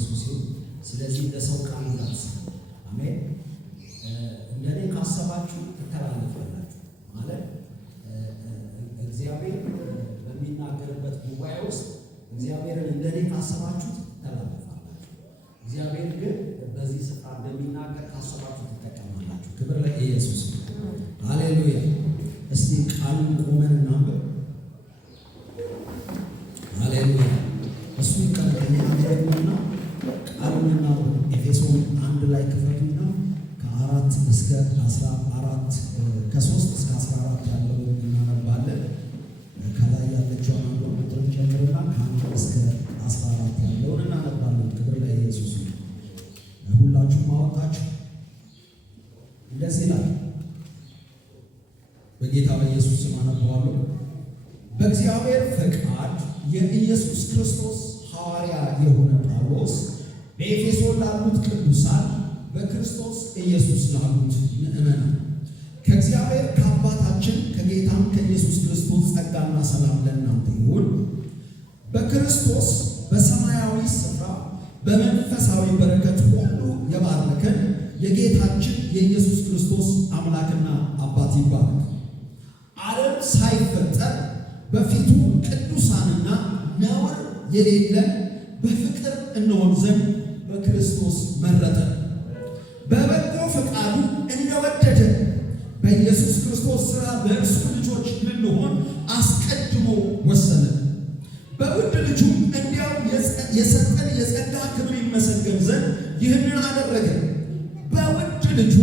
ለኢየሱስ ይሁን። ስለዚህ ለሰው ቃል እንዳትሰሙ። አሜን። እንደኔ ካሰባችሁ ትተላለፋላችሁ ማለት እግዚአብሔር በሚናገርበት ጉባኤ ውስጥ እግዚአብሔርን እንደኔ ካሰባችሁ ትተላለፋላችሁ። እግዚአብሔር ግን በዚህ ስፍራ እንደሚናገር ካሰባችሁ ትጠቀማላችሁ። ክብር ለኢየሱስ። ሃሌሉያ። እስቲ ቃሉን ቆመን እናንብብ። ሃሌሉያ። እሱ ይቀበልና ቃሉን እናንብብ። ኤፌሶን 1 ላይ ክፈቱና ከ4 እስከ 14 ከ3 እስከ 14 ያለውን እናነባለን። ከላይ ያለችውን አንዱ ቁጥር ጀምርና ከ1 እስከ 14 ያለውን እናነባለን። ክብር ለኢየሱስ። ሁላችሁም አወጣችሁ። እንደዚህ ላይ በጌታ በኢየሱስ ስም አነባዋለሁ። በእግዚአብሔር ፈቃድ የኢየሱስ ክርስቶስ ሐዋርያ የሆነ ጳውሎስ በኤፌሶን ላሉት ቅዱሳን በክርስቶስ ኢየሱስ ላሉት ምእመናን ከእግዚአብሔር ከአባታችን ከጌታም ከኢየሱስ ክርስቶስ ጸጋና ሰላም ለእናንተ ይሁን። በክርስቶስ በሰማያዊ ስፍራ በመንፈሳዊ በረከት ሁሉ የባረከን የጌታችን የኢየሱስ ክርስቶስ አምላክና አባት ይባረክ። ዓለም ሳይፈጠር በፊቱ ቅዱሳንና ነውር የሌለን በፍቅር እንሆን ዘንድ በክርስቶስ መረጠን። በበጎ ፈቃዱ እንደወደደ በኢየሱስ ክርስቶስ ሥራ በእርሱ ልጆች ልንሆን አስቀድሞ ወሰነን። በውድ ልጁ እንዲያው የሰጠን የጸጋ ክብር ይመሰገን ዘንድ ይህንን አደረገ። በውድ ልጁ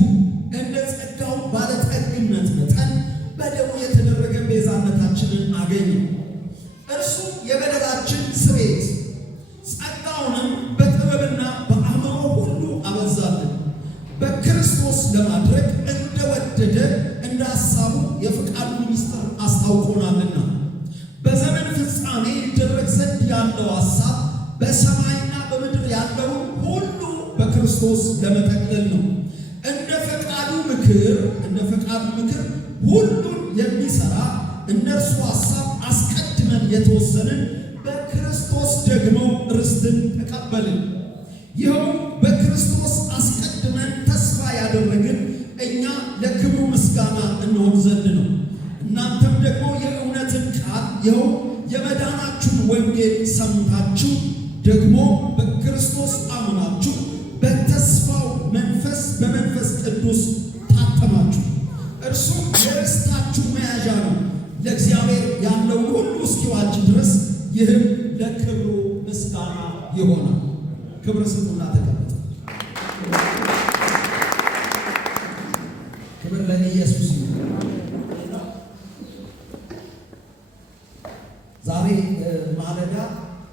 እንደ ጸጋው ባለጠግነት መጠን በደሙ የተደረገ ቤዛነታችንን አገኘ። እርሱ የበደላችን ስርየት ጸጋውንም በጥበብና በአእምሮ ሁሉ አበዛልን። በክርስቶስ ለማድረግ እንደወደደ እንደ ሐሳቡ የፈቃዱን ምስጢር አስታውቆናልና በዘመን ፍጻሜ ይደረግ ዘንድ ያለው ሐሳብ በሰማይና በምድር ያለውን ሁሉ በክርስቶስ ለመጠቅለል ነው። እንደ ፈቃዱ ምክር ሁሉን የሚሰራ እነርሱ ሐሳብ አስቀድመን የተወሰንን በክርስቶስ ደግሞ ርስትን ተቀበልን። ይኸው በክርስቶስ አስቀድመን ተስፋ ያደረግን እኛ ለክብሩ ምስጋና እንሆን ዘንድ ነው። እናንተም ደግሞ የእውነትን ቃል ይኸው የመዳናችሁን ወንጌል ሰምታችሁ ደግሞ በክርስቶስ አምናችሁ በተስፋው መንፈስ በመንፈስ ቅዱስ ታተማችሁ። እርሱም የርስታችሁ መያዣ ነው፣ ለእግዚአብሔር ያለውን ሁሉ እስኪዋጅ ድረስ። ይህም ለክብሩ ምስጋና ይሆናል። ክብር ስጡና ተቀመጡ። ክብር ለኢየሱስ ይሁን። ዛሬ ማለዳ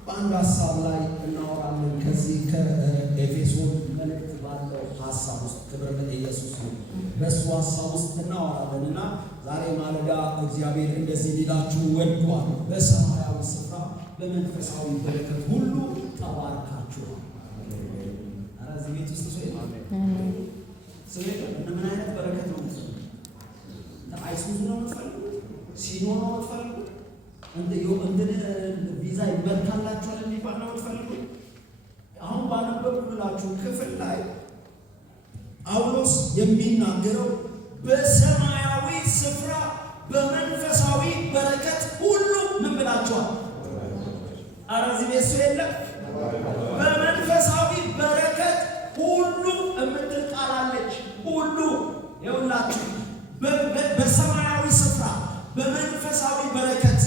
በአንድ ሀሳብ ላይ እናወራለን። ከዚህ ከኤፌሶን መልእክት ባለው ሀሳብ ውስጥ ክብር ለኢየሱስ ይሁን። በእሱ ሀሳብ ውስጥ እናወራለን እና ዛሬ ማለዳ እግዚአብሔር እንደዚህ ሊላችሁ ወዷል። በሰማያዊ ስፍራ በመንፈሳዊ በረከት ሁሉ ተባርካችኋል። እዚህ ቤት ውስጥ ሰው ምን አይነት በረከት ነው የምትፈልጉት? አይሱዙ ነው የምትፈልጉት? ሲኖ ነው የምትፈልጉት? ቪዛ ይመታላችኋል የሚባል ነው የምትፈልጉት? አሁን ባነበብኩላችሁ ክፍል ላይ ጳውሎስ የሚናገረው በሰማያዊ ስፍራ በመንፈሳዊ በረከት ሁሉ ምን ብላችኋል? ኧረ እዚህ ቤት ሰው የለም? በመንፈሳዊ በረከት ሁሉ የምትል ቃል አለች። ሁሉ ይኸውላችሁ በሰማያዊ ስፍራ በመንፈሳዊ በረከት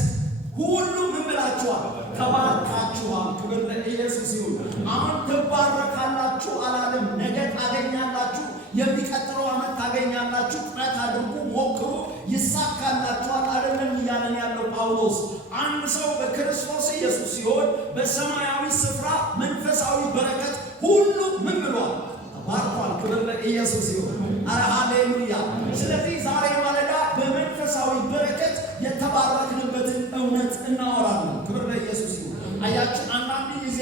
ሁሉ ምን ብላችኋል? ተባርካችኋል። ክብር ለኢየሱስ ይሁን። አሁን ትባረካላችሁ አላለም። ነገ ታገኛላችሁ፣ የሚቀጥለው ዓመት ታገኛላችሁ፣ ጥረት አድርጉ፣ ሞክሩ፣ ይሳካላችኋል አይደለም እያለን ያለው ጳውሎስ። አንድ ሰው በክርስቶስ ኢየሱስ ሲሆን በሰማያዊ ስፍራ መንፈሳዊ በረከት ሁሉ ምን ብሏል? ተባርኳል። ክብር ለኢየሱስ ይሁን። ኧረ ሃሌሉያ። ስለዚህ ዛሬ ማለዳ በመንፈሳዊ በረከት የተባረክንበትን እውነት እናወራለን። ክብር ለኢየሱስ ይሁን። አያችሁ፣ አንዳንድ ጊዜ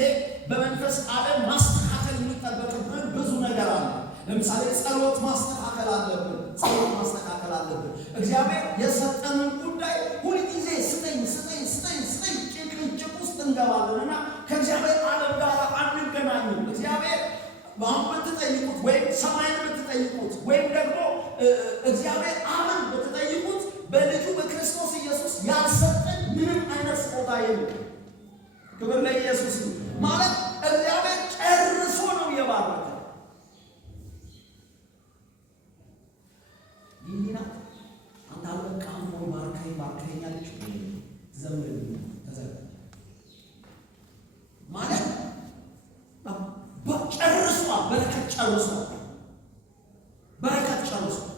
በመንፈስ ዓለም ማስተካከል የሚጠበቅብን ብዙ ነገር አለ። ለምሳሌ ጸሎት ማስተካከል አለብን። እግዚአብሔር የሰጠንን ጉዳይ ሁልጊዜ ስጠኝ ጭንቅ ውስጥ እንገባለንና ከእግዚአብሔር ዓለም ጋር አንገናኝም። ብትጠይቁት ወይም ሰማይን ብትጠይቁት ወይም ደግሞ እግዚአብሔር አብን ብትጠይቁት በልጁ በክርስቶስ ኢየሱስ ያልሰጠን ምንም አይነት ስጦታ የለም። ክብር ለኢየሱስ ነው። ማለት እግዚአብሔር ጨርሶ ነው የባረከ። ይህና አንተ አልበቃም ወይ ባርከኝ ያለች ዘምር ተዘጋ ማለት ጨርሷል። በረከት ጨርሷል።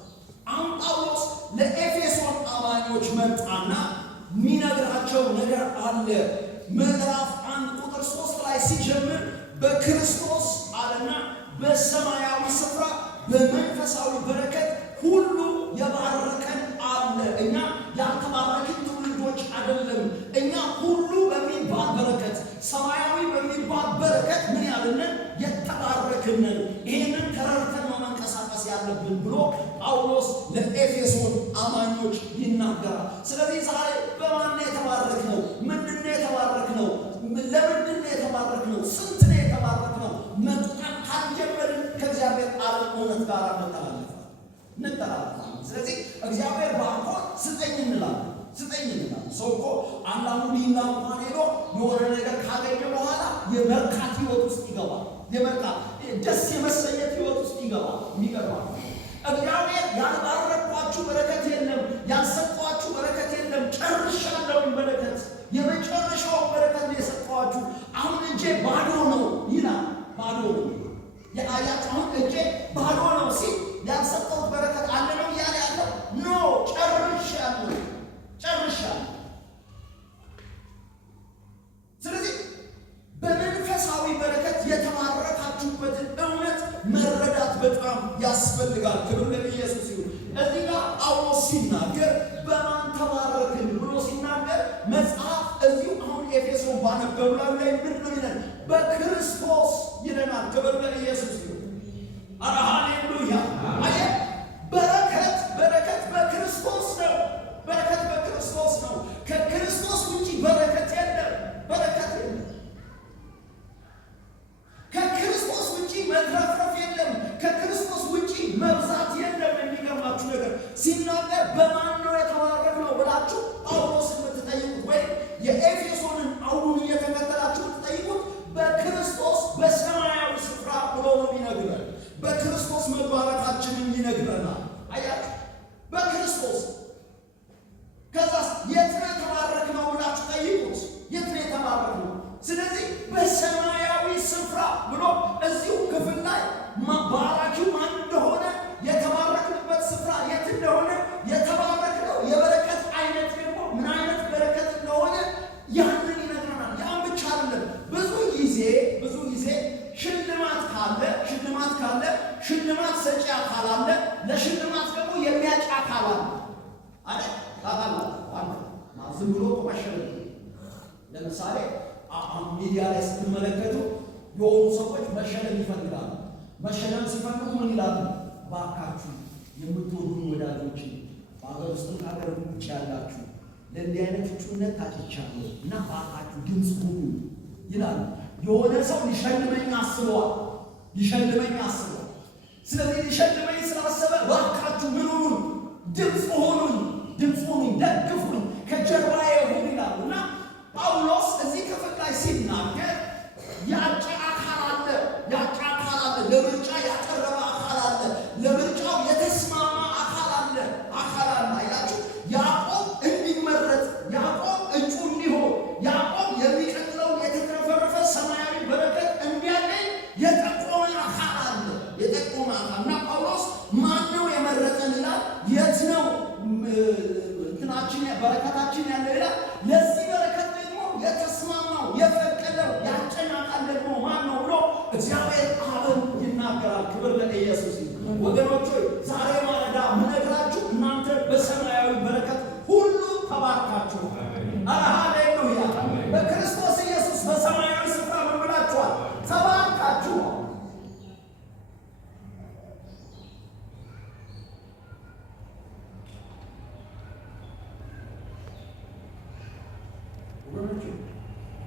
አሁን ጳውሎስ ለኤፌሶን አማኞች መጣና የሚነግራቸው ነገር አለ። ምዕራፍ 1 ቁጥር 3 ላይ ሲጀምር በክርስቶስ አለና በሰማያዊ ስፍራ በመንፈሳዊ በረከት ሁሉ የባረከን አለ። እኛ ያልተባረክን ትውልዶች አይደለም። እኛ ሁሉ በሚባል በረከት፣ ሰማያዊ በሚባል በረከት ምን ያልነን የተባረክንን። ይህንን ተረድተን ነው መንቀሳቀስ ያለብን ብሎ ጳውሎስ ለኤፌሶን አማኞች ይናገራል። ስለዚህ ዛሬ በማን የተባረክነው? ምንድን ነው የተባረክነው? ለምንድን ነው የተባረክነው? ስንት ነው የተባረክነው? መጥቀም ካልጀመርን ከእግዚአብሔር ቃል እውነት ጋር እንጠራለን። ስለዚህ እግዚአብሔር ባርኮ ስጠኝ እንላለን። ሰው እኮ አንዳንዱ ሊና እንኳን ሄዶ የሆነ ነገር ካገኘ በኋላ የመርካት ህይወት ውስጥ ይገባል። ደስ የመሰኘት ህይወት ውስጥ ይገባል። የሚገርማል። እግዚአብሔር ያልባረኳችሁ በረከት የለም፣ ያልሰጧችሁ በረከት የለም። ጨርሻለሁ በረከት፣ የመጨረሻው በረከት ነው የሰጠኋችሁ። አሁን እጄ ባዶ ነው ይላል። ባዶ ነው የአያችሁ። አሁን እጄ ባዶ ነው ሲል ያልሰጠሁት በረከት አለ ነው እያለ ያለው ኖ፣ ጨርሻለሁ። ስለዚህ በመንፈሳዊ በረከት የተባረካችሁበትን እውነት መረዳት በጣም ያስፈልጋል። ክብር ለኢየሱስ ይሁን። እዚህ ጋር ጳውሎስ ሲናገር በማን ተባረክን ብሎ ሲናገር መጽሐፍ እዚሁ አሁን ኤፌሶን ባነበብነው ላይ ምንድን ነው ይለን? በክርስቶስ ይለናል። ክብር ለኢየሱስ ይሁን። ኧረ ሃሌሉያ! አየህ፣ በረከት በክርስቶስ ነው። በረከት በክርስቶስ ነው። ከክርስቶስ ውጪ በረከት የለም። ከክርስቶስ ውጪ መትረፍረፍ የለም። ከክርስቶስ ውጪ መብዛት የለም። የሚገርማችሁ ነገር ሲናገር በማን ነው የተባረክነው ብላችሁ ጳውሎስን ብትጠይቁት ወይም የኤፌሶንን አውዱን እየተከተላችሁ ብትጠይቁት በክርስቶስ በሰማያዊ ስፍራ ብሎ ነው ይነግረናል። በክርስቶስ መባረካችንን ይነግረናል። አያችሁ፣ በክርስቶስ ከዛስ የት ነው የተባረክነው ብላችሁ ጠይቁት። የት ነው የተባረክነው? ስለዚህ በሰማያዊ ስፍራ ብሎ እዚሁ ክፍል ላይ ባራኪው ማን እንደሆነ፣ የተባረክንበት ስፍራ የት እንደሆነ፣ የተባረክነው የበረከት አይነት ደግሞ ምን አይነት በረከት እንደሆነ ያንን ይነግረናል። ያን ብቻ አይደለም። ብዙ ጊዜ ሽልማት ካለ ሽልማት ሰጪ አካል አለ። ለሽልማት ደግሞ የሚያጭ አካል አለ አይደል? ዝም ብሎ መሸለም። ለምሳሌ ሚዲያ ላይ ስትመለከቱ የሆኑ ሰዎች መሸለም ይፈልጋሉ። መሸለም ሲፈልጉ ምን ይላሉ? ባካችሁ የምትወዱን ወዳጆች፣ በሀገር ውስጥ ከሀገር ውጭ ያላችሁ ለእንዲህ አይነት እጩነት ታጭቻለሁ እና ባካችሁ ድምፅ ሁኑ ይላሉ። የሆነ ሰው ሊሸልመኝ አስበዋል። ስለዚህ ሊሸልመኝ ስላሰበ ባካችሁ ምን ሁኑን? ድምፅ ሁኑን፣ ደግፉን፣ ከጀርባዬ ሁኑ ይላሉ። እና ጳውሎስ እዚህ ክፍል ላይ ሲናገር ያጫ አካል አለ። ለምርጫ ያቀረበ አካል አለ። ለምርጫው የተስማማ አካል አለ። አይላችሁ? ያዕቆብ እንዲመረጥ፣ ያዕቆብ እጩ እንዲሆን፣ ያዕቆብ የሚቀጥለው የተትረፈረፈ ሰማያዊ በረከት እንዲያገኝ የጠቆመ አካል አለ። እና ጳውሎስ ማነው የመረጠን ይላል። የት ነው በረከታችን ያለው ይላል። ለዚህ በረከት ደግሞ የተስማማው የፈቀደው ያጨን አካል ደግሞ ማን ነው ብሎ እግዚአብሔር አብን ይናገራል። ክብር ለኢየሱስ ይሁን። ወገኖች ሆይ ዛሬ ማለዳ ምነግራችሁ እናንተ በሰማያዊ በረከት ሁሉ ተባርካችሁ። ኧረ ሃሌሉያ! በክርስቶስ ኢየሱስ በሰማያዊ ስፍራ ምን ብላችኋል? ተባርካችሁ።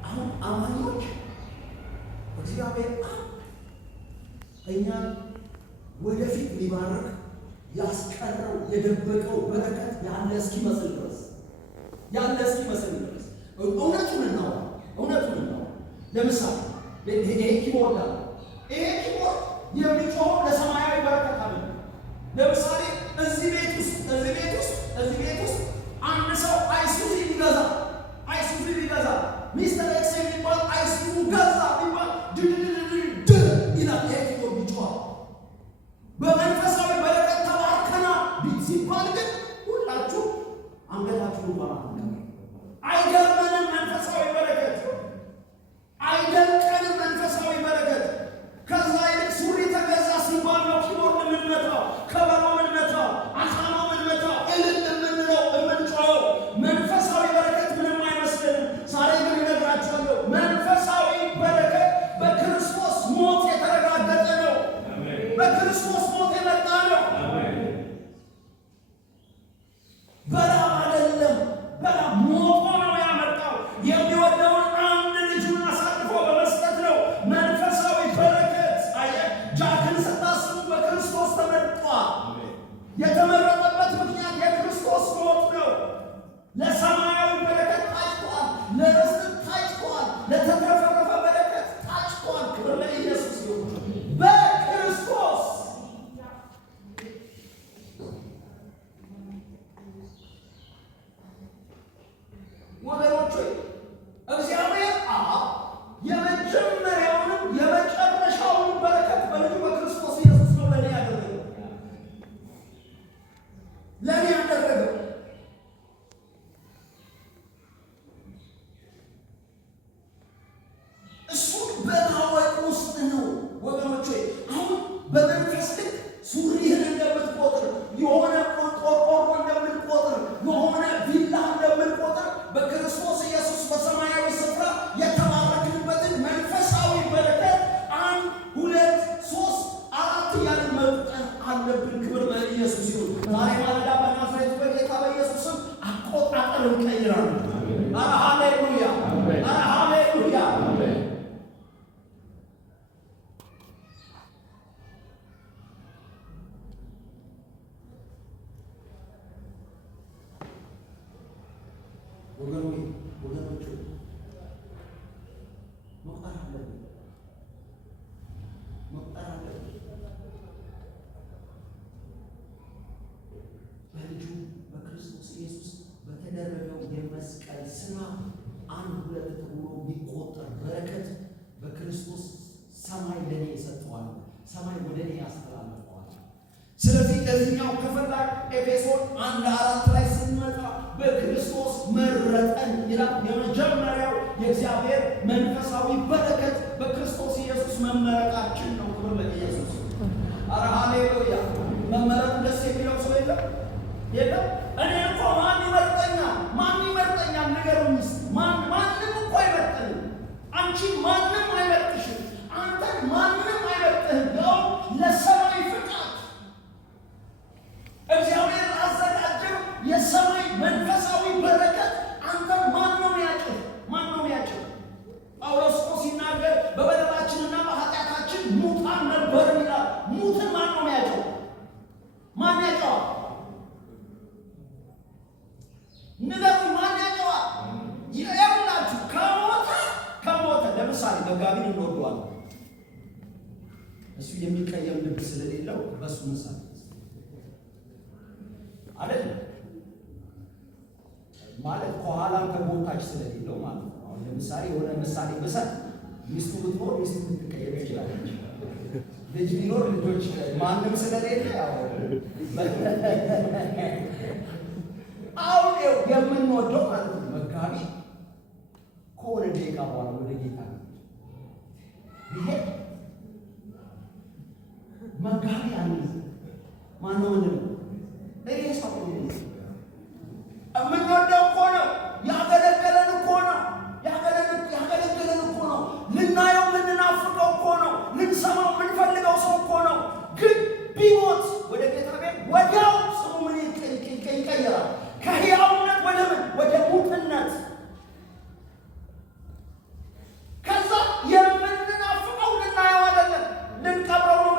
አሁን አማኞች እግዚአብሔር እኛን ወደፊት ሊባርክ ያስቀረው የደበቀው በረከት ያለ እስኪመስል ድረስ እውነቱን እናውራ። ለምሳሌ ይሄ ኪቦርድ አለ። ይሄ ኪቦርድ የሚጮኸው ለሰማያዊ በረከት አለ። ለምሳሌ እዚህ ቤት ውስጥ አንድ ሰው አይሱዚ ቢገዛ ሚስተር ኤክስ የሚባል አይሱዚ ገዛ ቢባል ድድድድድ ይላል። ይሄ ኪቦርድ ይጮኻል። በመንፈሳዊ በረከት ተባርከና ሲባል ግን ሁላችሁ አንገታችሁ እንኳን አይገርመንም። መንፈሳዊ በረከት አይደንቀንም። መንፈሳዊ በረከት ከዛ ይልቅ ሱሪ ተገዛ ሲባል ነው ኪቦርድ የምንመታው፣ ከበሮ የምንመታው፣ አሳማ የምንመታው፣ እልል የምንለው የምንጮኸው። መንፈሳዊ በረከት ምንም አይመስልንም። ዛሬ ግን እነግራችኋለሁ፣ መንፈሳዊ በረከት በክርስቶስ ሞት የተረጋገጠ ነው። በክርስቶስ ሞት የመጣ ነው። በላም አይደለም፣ በላም ሞቶ ነው ያመጣው። የሚወደውን አንድ ልጁን አሳልፎ በመስጠት ነው መንፈሳዊ በረከት። ጃክን ስታስቡ በክርስቶስ ተመርጧል። የተመረጠበት ምክንያት የክርስቶስ ሞት ነው። ለሰማያዊ በረከት ታጭቷል። ለርስት ታጭቷል። ለተትረፈረፈ በረከት ታጭቷል። ክብር ለኢየሱስ ይሁን። በክርስቶስ ወገኖች እግዚአብሔር የመጀመሪያውንም የመጨረሻውን በረከት በልጁ በክርስቶስ ኢየሱስ ነው ለኔ ያደረገው። እሱን በማወቅ ውስጥ ነው ወገኖች። አሁን በመንፈስ ልክ ሱሪህን እንደምትቆጥር፣ የሆነ ቆርቆሮ እንደምንቆጥር፣ የሆነ ቪላ እንደምንቆጥር በክርስቶስ ኢየሱስ በሰማያዊ ስፍራ የተባረክንበትን መንፈሳዊ በረከት 1 2 3 4 እያልን መቁጠር አለብን። ክብር ለኢየሱስ ይሁን። ዛሬ ማለዳ በናዝሬቱ በጌታ በኢየሱስ ስም አቆጣጠር እንቀይራለን። ሃሌሉያ! ሃሌሉያ! ወገኖች መቁጠር አለብን። በልጁ በክርስቶስ ኢየሱስ በተደረገው የመስቀል ስራ 1 2 ተብሎ ቢቆጠር በረከት በክርስቶስ ሰማይ ለኔ ይሰጠዋል። ሰማይ ወደ እኔ ያስተላልፈዋል። ስለዚህ ለዚህኛው ክፍል ኤፌሶን 1:4 ላይ ስንመጣ በክርስቶስ መረጠን ይላል። የመጀመሪያው የእግዚአብሔር መንፈሳዊ በረከት በክርስቶስ ኢየሱስ መመረጣችን ነው። ክብር ለኢየሱስ። ኧረ ሃሌሉያ! መመረጥ ደስ የሚለው ሰው የለም። እኔ እኮ ማን ይመርጠኛል? ንገሩኝ እስኪ። ማንም እኮ አይመርጠንም። አንቺን ማንም አይመርጥሽም። አንተን ማንም አይመርጥህም። ያው ለሰማይ ፍቃድ እግዚአብሔር አዘጋጀው የሰማይ መንፈሳዊ በረከት አንተን ማን ነው ያጭው? ጳውሎስ እኮ ሲናገር በበደላችንና በኃጢአታችን ሙታን ነበርን ይላል። ሙትን ማን ነው ያጭው? ማን ያጨዋል? ንገሩ፣ ማን ያጨዋል? ይኸውላችሁ ከሞተ ለምሳሌ መጋቢን እንወደዋለን። እሱ የሚቀየም ልብ ስለሌለው በሱ ምሳሌ አይደል ማለት ከኋላም ከቦታች ስለሌለው ማለት ነው። አሁን ለምሳሌ የሆነ ምሳሌ ብሰጥ ሚስቱ ብትኖር ሚስቱ ልትቀየር ትችላለች። ልጅ ቢኖር ልጆች ማንም ስለሌለ ያው አሁን የምንወደው ማለት ነው መጋቢ ከሆነ ደቂቃ በኋላ ወደ ጌታ ይሄ መጋቢ አለ ማነው ነው እኔ ሰው የምንወደው እኮ ነው። ያገለገለን እኮ ነው። ልናየው የምንናፍቀው እኮ ነው። ልንሰማው የምንፈልገው ሰው እኮ ነው። ግን ቢሞት ወደ ጌታ ቤት ወዲያው ስሙ ምን ይቀየራል? ከሕያውነት ወደ ሙትነት። ከዛ የምንናፍቀው ልናየው አይደለም፣ ልንቀብረው ነው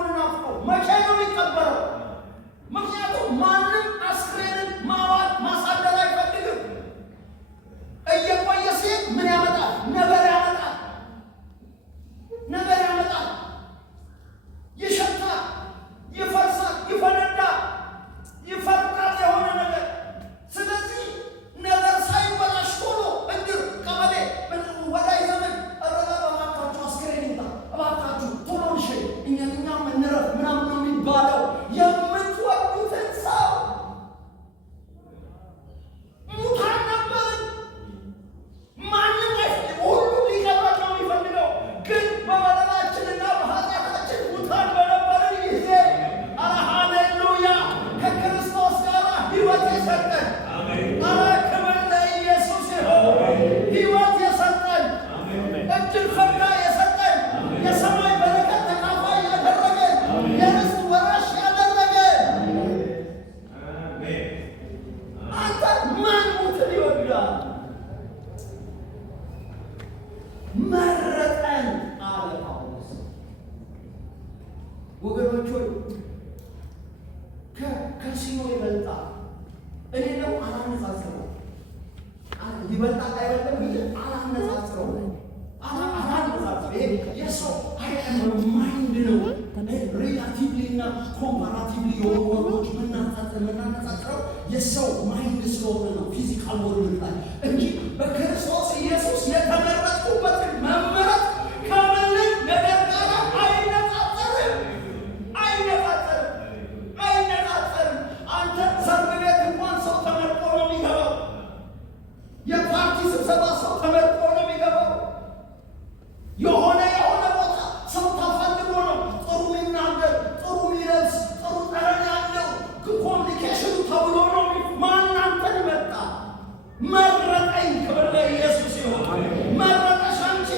ወገኖች ሆይ ከሲኖ ይበልጣል። እኔ ነው አላነጻጽረው ይበልጣል አይበልጥም ብዬ አላነጻጽረው አላነጻጽረው። ይሄ የሰው ማይንድ ነው። ሪላቲቭሊ እና ኮምፓራቲቭሊ የሆኑ ወርዶች የምናነጻጽረው የሰው ማይንድ ስለሆነ ነው ፊዚካል ወርድ ላይ እንጂ በክርስቶስ ኢየሱስ የተመረጥኩበትን መመረጥ ከምንም ነገር ጋር አይነጻጸርም። አንተ ሰርግ ቤት እንኳን ሰው ተመርጦ ነው የሚገባው። የፓርቲ ስብሰባ ሰው ተመርጦ ነው የሚገባው። የሆነ ቦታ ሰው ተፈልጎ ነው ጥሩ የሚናገር፣ ጥሩ የሚለብስ፣ ጥሩ ጠረን ያለው ኮሚኒኬሽኑ ተብሎ ነው። ማን አንተን መጣ? መረጠኝ። ክብር ለኢየሱስ ይሁን። መረጠሽ አንቺ።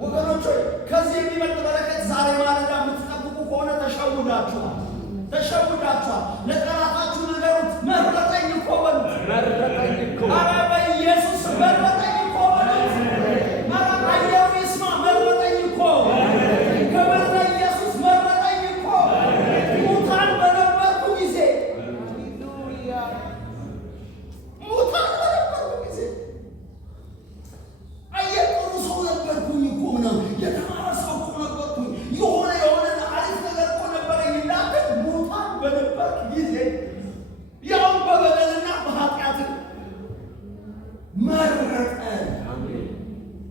ወገኖች ከዚህ የሚመጥ በረከት ዛሬ ማለዳ የምትጠብቁ ከሆነ ተሸውዳችኋል። ለጠላታችሁ ንገሩት፣ መረጠኝ እኮ በሉት። ኧረ በኢየሱስ መረጠኝ እኮ በሉት። ኧረ አየሩ ይስማ፣ መረጠኝ እኮ። ክብር ለኢየሱስ፣ መረጠኝ እኮ። ሙታን በነበርኩ ጊዜ ጥሩ ሰው ነበርኩኝ እኮ ምናምን የተማረ ሰው እኮ ነበርኩኝ የሆነ አሪፍ ነገር እኮ ነበረኝ እንዳትል ሙታን በነበርክ ጊዜ ያው በበደልና በኃጢአት መረጠን።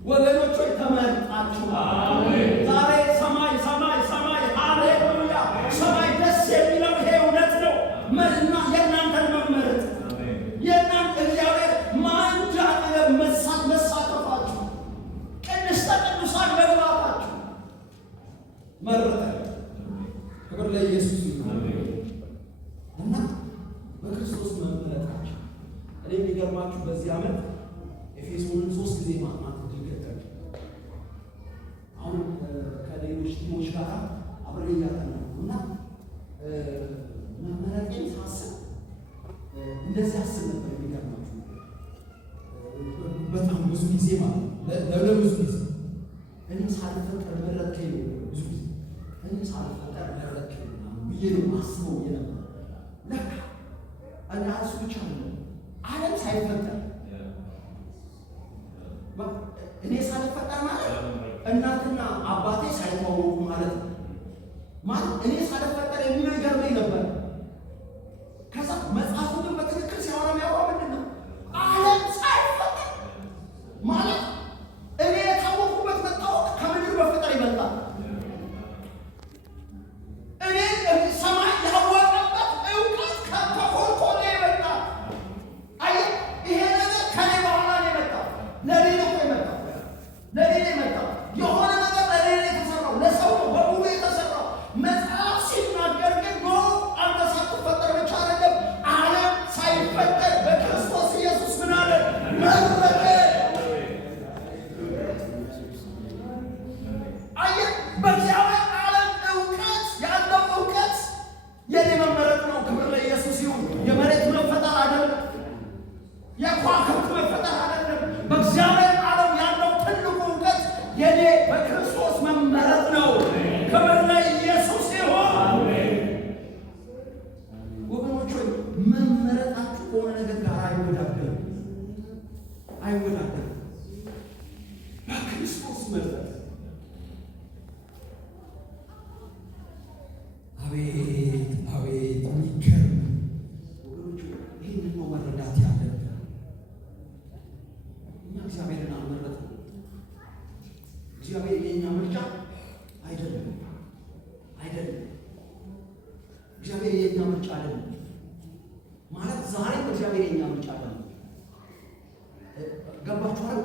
ወገኖች ሆይ ተመርጣችኋል። ዛሬ ሰማይ ሃሌሉያ፣ ሰማይ ደስ የሚለው ይሄ እውነት ነው። እና የእናንተን መመረጥ የእናንተ እግዚአብሔር ማንጃ መሳተፋችሁ ቅድስተ ቅዱሳን መግባታችሁ መረጠን። ክብር ለኢየሱስ ይሁን። እና በክርስቶስ መመረጣችሁ እኔ የሚገርማችሁ በዚህ ዓመት ኤፌሶንን 3 ጊዜ ማጥናት እንዲገጠም አሁን ከሌሎች ቲሞች ጋር አብሬ እያጠናሁ እና መመረጤን ሳስብ እንደዚህ አስብ ነበር። የሚገርማችሁ በጣም ብዙ ጊዜ ማለት ለብዙ ጊዜ እኔ ሳልፈጠር መረጥከኝ ነው። ብዙ ጊዜ እኔ ሳልፈጠር መረጥከኝ ብዬ ነው አስበው የነበር። ለካ እኔ እሱ ብቻ ነው ዓለም ሳይፈጠር እኔ ሳልፈጠር ማለት እናትና አባቴ ሳይተዋወቁ ማለት ነው። እኔ ሳልፈጠር የሚለው ይገርመኝ ነበር። ከዛ መጽሐፉ ግን በትክክል ሲያወራ የሚያወራው ምንድን ነው? ዓለም ሳይፈጠር ማለት እኔ የታወቁበት መታወቅ ከምድር በፍጠር ይበልጣል። እኔ ሰማይ ያወቀበት እውቀት ከኮልኮሌ ይበልጣል። አየህ፣ ይሄ ነገር ከኔ በኋላ ነው የመጣው። ለኔ ነው የመጣው። የሆነ ነገር ለኔ ነው የተሰራው። ለሰው ነው በሙሉ የተሰራው። መጽሐፍ ሲናገር ግን ኖ አንተ ሳትፈጠር ብቻ አይደለም፣ ዓለም ሳይፈጠር በክርስቶስ ኢየሱስ ምን አለ? መረጠ። አየህ፣ በእግዚአብሔር ዓለም እውቀት ያለው እውቀት የኔ መመረጥ ነው። ክብር ለኢየሱስ ይሁን። የመሬት መፈጠር አይደለም፣ የከዋክብት መፈጠር አይደለም። በእግዚአብሔር ዓለም ያለው ትልቁ እውቀት የኔ በክርስቶስ መመረጥ ነው። ክብር ለኢየሱስ ይሁን። ወገኖች ሆይ መመረጣችሁ ከሆነ ነገር ጋር አይወዳደርም። በክርስቶስ መመረጥ አቤት የሚገርም ወገኖች፣ ይህንን ነው መረዳት ያለብን። እኛ እግዚአብሔርን አልመረጥንም። እግዚአብሔር የኛ ምርጫ አይደለም። እግዚአብሔር የኛ ምርጫ አይደለም ማለት ዛሬ እግዚአብሔር የኛ ምርጫ አይደለም። ገባችኋል?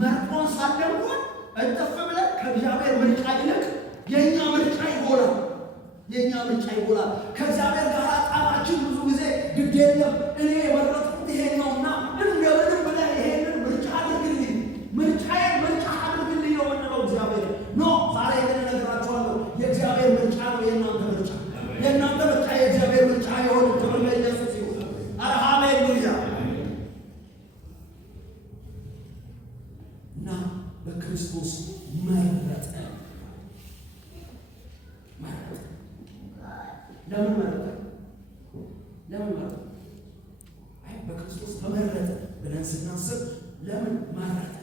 መርጦን ሳለን እንኳን እጥፍ ብለን ከእግዚአብሔር ምርጫ ይልቅ የኛ ምርጫ ይጎላል። ከእግዚአብሔር ጋር ጠባችን ብዙ ጊዜ ግድ የለም እኔ የመረጥኩት ይሄን ነውና እንደምንም ብለህ ይሄንን ምርጫ አድርግልኝ፣ ምርጫዬን ምርጫ አድርግልኝ ነው የምንለው። እግዚአብሔር ኖ ዛሬ ግን እነግራችኋለሁ፣ የእግዚአብሔር ምርጫ ነው የእናንተ ምርጫ። የእናንተ ምርጫ የእግዚአብሔር ምርጫ የሆነ ክብር ለኢየሱስ ይሁን። ኧረ ሃሌሉያ። እና በክርስቶስ መረጠ። ለምን መረጠ? ለምን መረጠ? አይ በክርስቶስ ተመረጠ ብለን ስናስብ ለምን መረጠ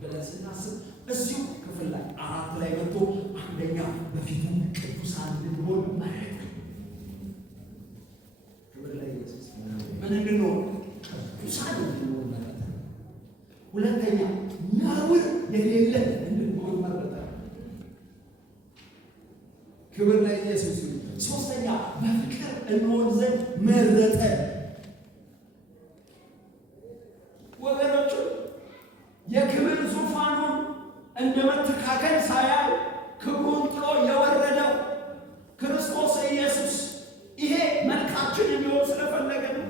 ብለን ስናስብ እዚሁ ክፍል ላይ 4 ላይ መጥቶ አንደኛ በፊቱ ቅዱሳን እንድንሆን መረጠ። ክብር ለኢየሱስ። ምን እንድንሆን? ቅዱሳን እንድንሆን መረጠ። ሁለተኛ ነውር የሌለን እንድንሆን መረጠ። ክብር ለኢየሱስ። ሶስተኛ በፍቅር እንሆን ዘንድ መረጠ። ወገኖቹ የክብር ዙፋኑን እንደ መተካከል ሳያይ ክብሩን ጥሎ የወረደው ክርስቶስ ኢየሱስ ይሄ መልካችን የሚሆን ስለፈለገ ነው።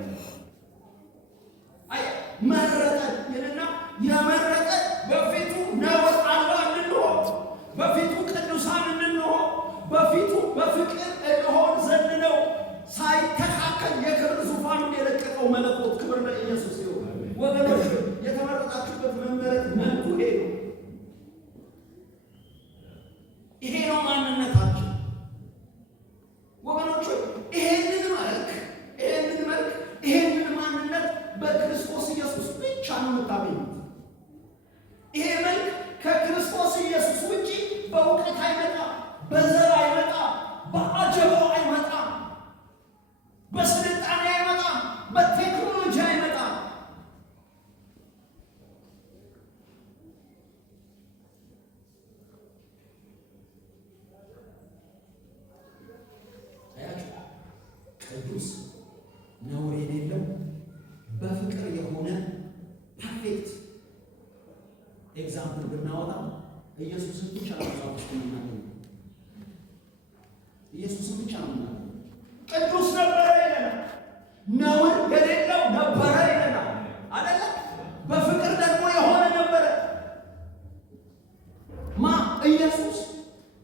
አይ መረጠን ይልና የመረጠ በፊቱ ነውር አልባ እንድንሆን፣ በፊቱ ቅዱሳን እንድንሆን፣ በፊቱ በፍቅር እንሆን ዘንድ ነው። ሳይተካከል የክብር ዙፋኑን የለቀቀው መለኮት። ክብር ለኢየሱስ ይሁን። ወገኖች የተመረጣችሁበት መመረጥ መልኩ ይሄ ነው። ይሄ ነው ማንነታችን። ወገኖች ይሄንን ማንነት በክርስቶስ ኢየሱስ ብቻ ነው የምታገኙት። ይሄ መልክ ከክርስቶስ ኢየሱስ ውጪ በእውቀት አይመጣም፣ በዘር አይመጣም፣ በአጀባው አይመጣም፣ በስልጣኔ አይመጣም፣ በቴክኖሎጂ አይመጣም። ቅዱስ ነውር የሌለው በፍቅር የሆነ ፐርፌክት ኤግዛምፕል ብናወጣ ኢየሱስን ብቻ ነው የምናገኘው። ኢየሱስን ብቻ ነው የምናገኘው። ቅዱስ ነበረ ይለናል፣ ነውር የሌለው ነበረ ይለናል አይደለ? በፍቅር ደግሞ የሆነ ነበረ። ኢየሱስ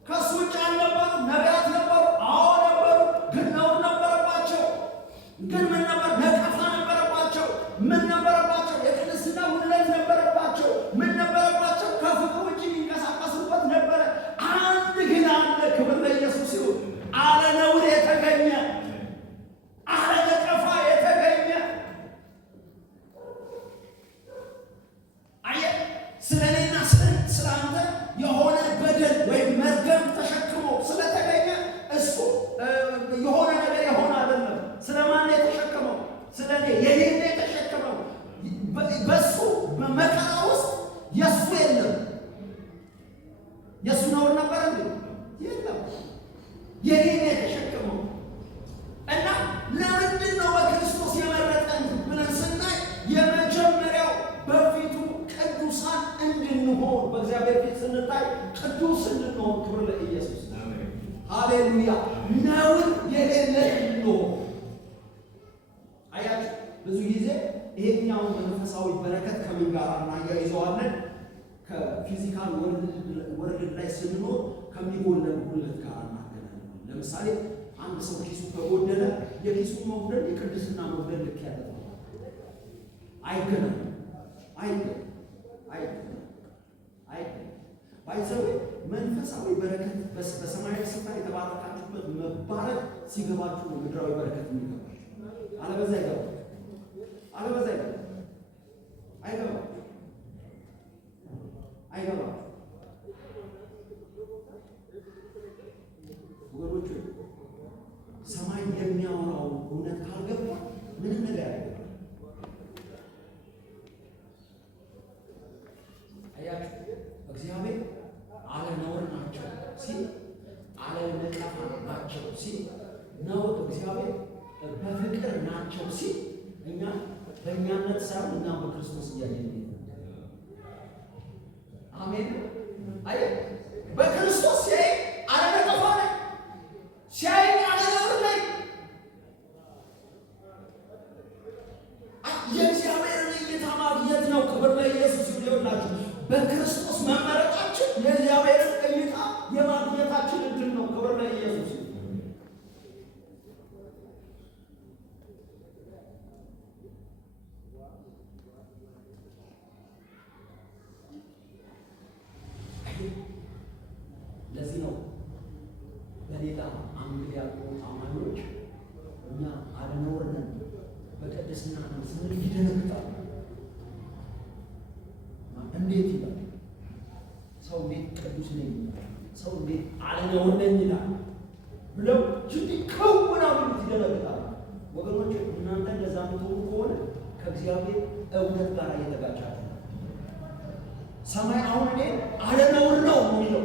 ከሱ ውጭ አልነበሩ። ነቢያት ነበሩ፣ አዎ ነበሩ፣ ግን ነውር ነበረባቸው። ግን ምን ነበር? ነቀፋ ነበረባቸው። ምን ነበረባቸው? የቅድስና ጉድለት ነበረባቸው። ምን ነበረባቸው? ከፍቅር ውጭ የሚንቀሳቀሱበት ነበረ። አንድ ግን አለ። ክብር ለኢየሱስ ይሁን። አለ ነውር የተገኘ፣ አለ ነቀፋ የተገኘ። አየህ፣ ስለኔና ስለ አንተ የሆነ በደል ወይም መርገም ተሸክሞ ስለተገኘ እሱ የሆነ ነገር የሆነ አይደለም። ስለማን የተሸከመው? ስለኔ የኔን የተሸከመው። በሱ በመከራ ውስጥ የሱ የለም። የሱ ነውር ነበር እንዴ? የለም። የኔን የተሸከመው እና ለምንድን ነው በክርስቶስ የመረጠን ብለን ስናይ የመጀመሪያው በፊቱ ቅዱሳን እንድንሆን፣ በእግዚአብሔር ፊት ስንታይ ቅዱስ እንድንሆን። ክብር ለኢየሱስ። ሃሌሉያ። ነውር የሌለ እንድንሆን። አያችሁ፣ ብዙ ጊዜ ይሄኛውን መንፈሳዊ በረከት ከምን ጋር እናያይዘዋለን? ከፊዚካል ወርልድ ላይ ስንኖር ከሚጎለን ጉድለት ጋር እናገናኛለን። ለምሳሌ አንድ ሰው ኪሱ ከጎደለ የኪሱ መጉደል የቅድስና መጉደል ልክ ያደርገዋል። አይገናኝም። ባይዘው መንፈሳዊ በረከት በሰማያዊ ስፍራ የተባረካችሁበት መባረክ ሲገባችሁ ነው ምድራዊ በረከት የሚገባችሁ። አለበዛ አይገባም። ወገኖች ሰማይ የሚያወራው እውነት ካልገባ ምንም ነገር አይገባም። አያችሁ፣ እግዚአብሔር አለ ነውር ናቸው ሲል፣ አለ ነቀፋ ናቸው ሲል ነው። እግዚአብሔር በፍቅር ናቸው ሲል እኛ በእኛነት ሳይሆን እኛም በክርስቶስ እያየን ነው። አሜን። አይ በክርስቶስ ሲያይ አለ ነቀፋ ላይ ሲያይ አለ ነውር ላይ የእግዚአብሔርን እይታ ማግኘት ነው። ክብር ለኢየሱስ ይሁንላችሁ። በክርስቶስ መመረጣችን የእግዚአብሔርን እይታ የማግኘታችን እድል ነው። ክብር ለኢየሱስ። ለዚህ ነው በሌላ አንግል ያሉ አማኞች እኛ አለነውር ነን በቅድስና ነው ስንል ይደነግጣል። እንዴት ይላል ሰው እንዴት ቅዱስ ነኝ ሰው እንዴት አለነውር ነኝ ይላል ብለው ይከውናሉ፣ ይደነግጣሉ። ወገኖች እናንተ እንደዛ ምትሆኑ ከሆነ ከእግዚአብሔር እውነት ጋር እየተጋጫችሁ ነው። ሰማይ አሁን እኔ አለነውር ነው የሚለው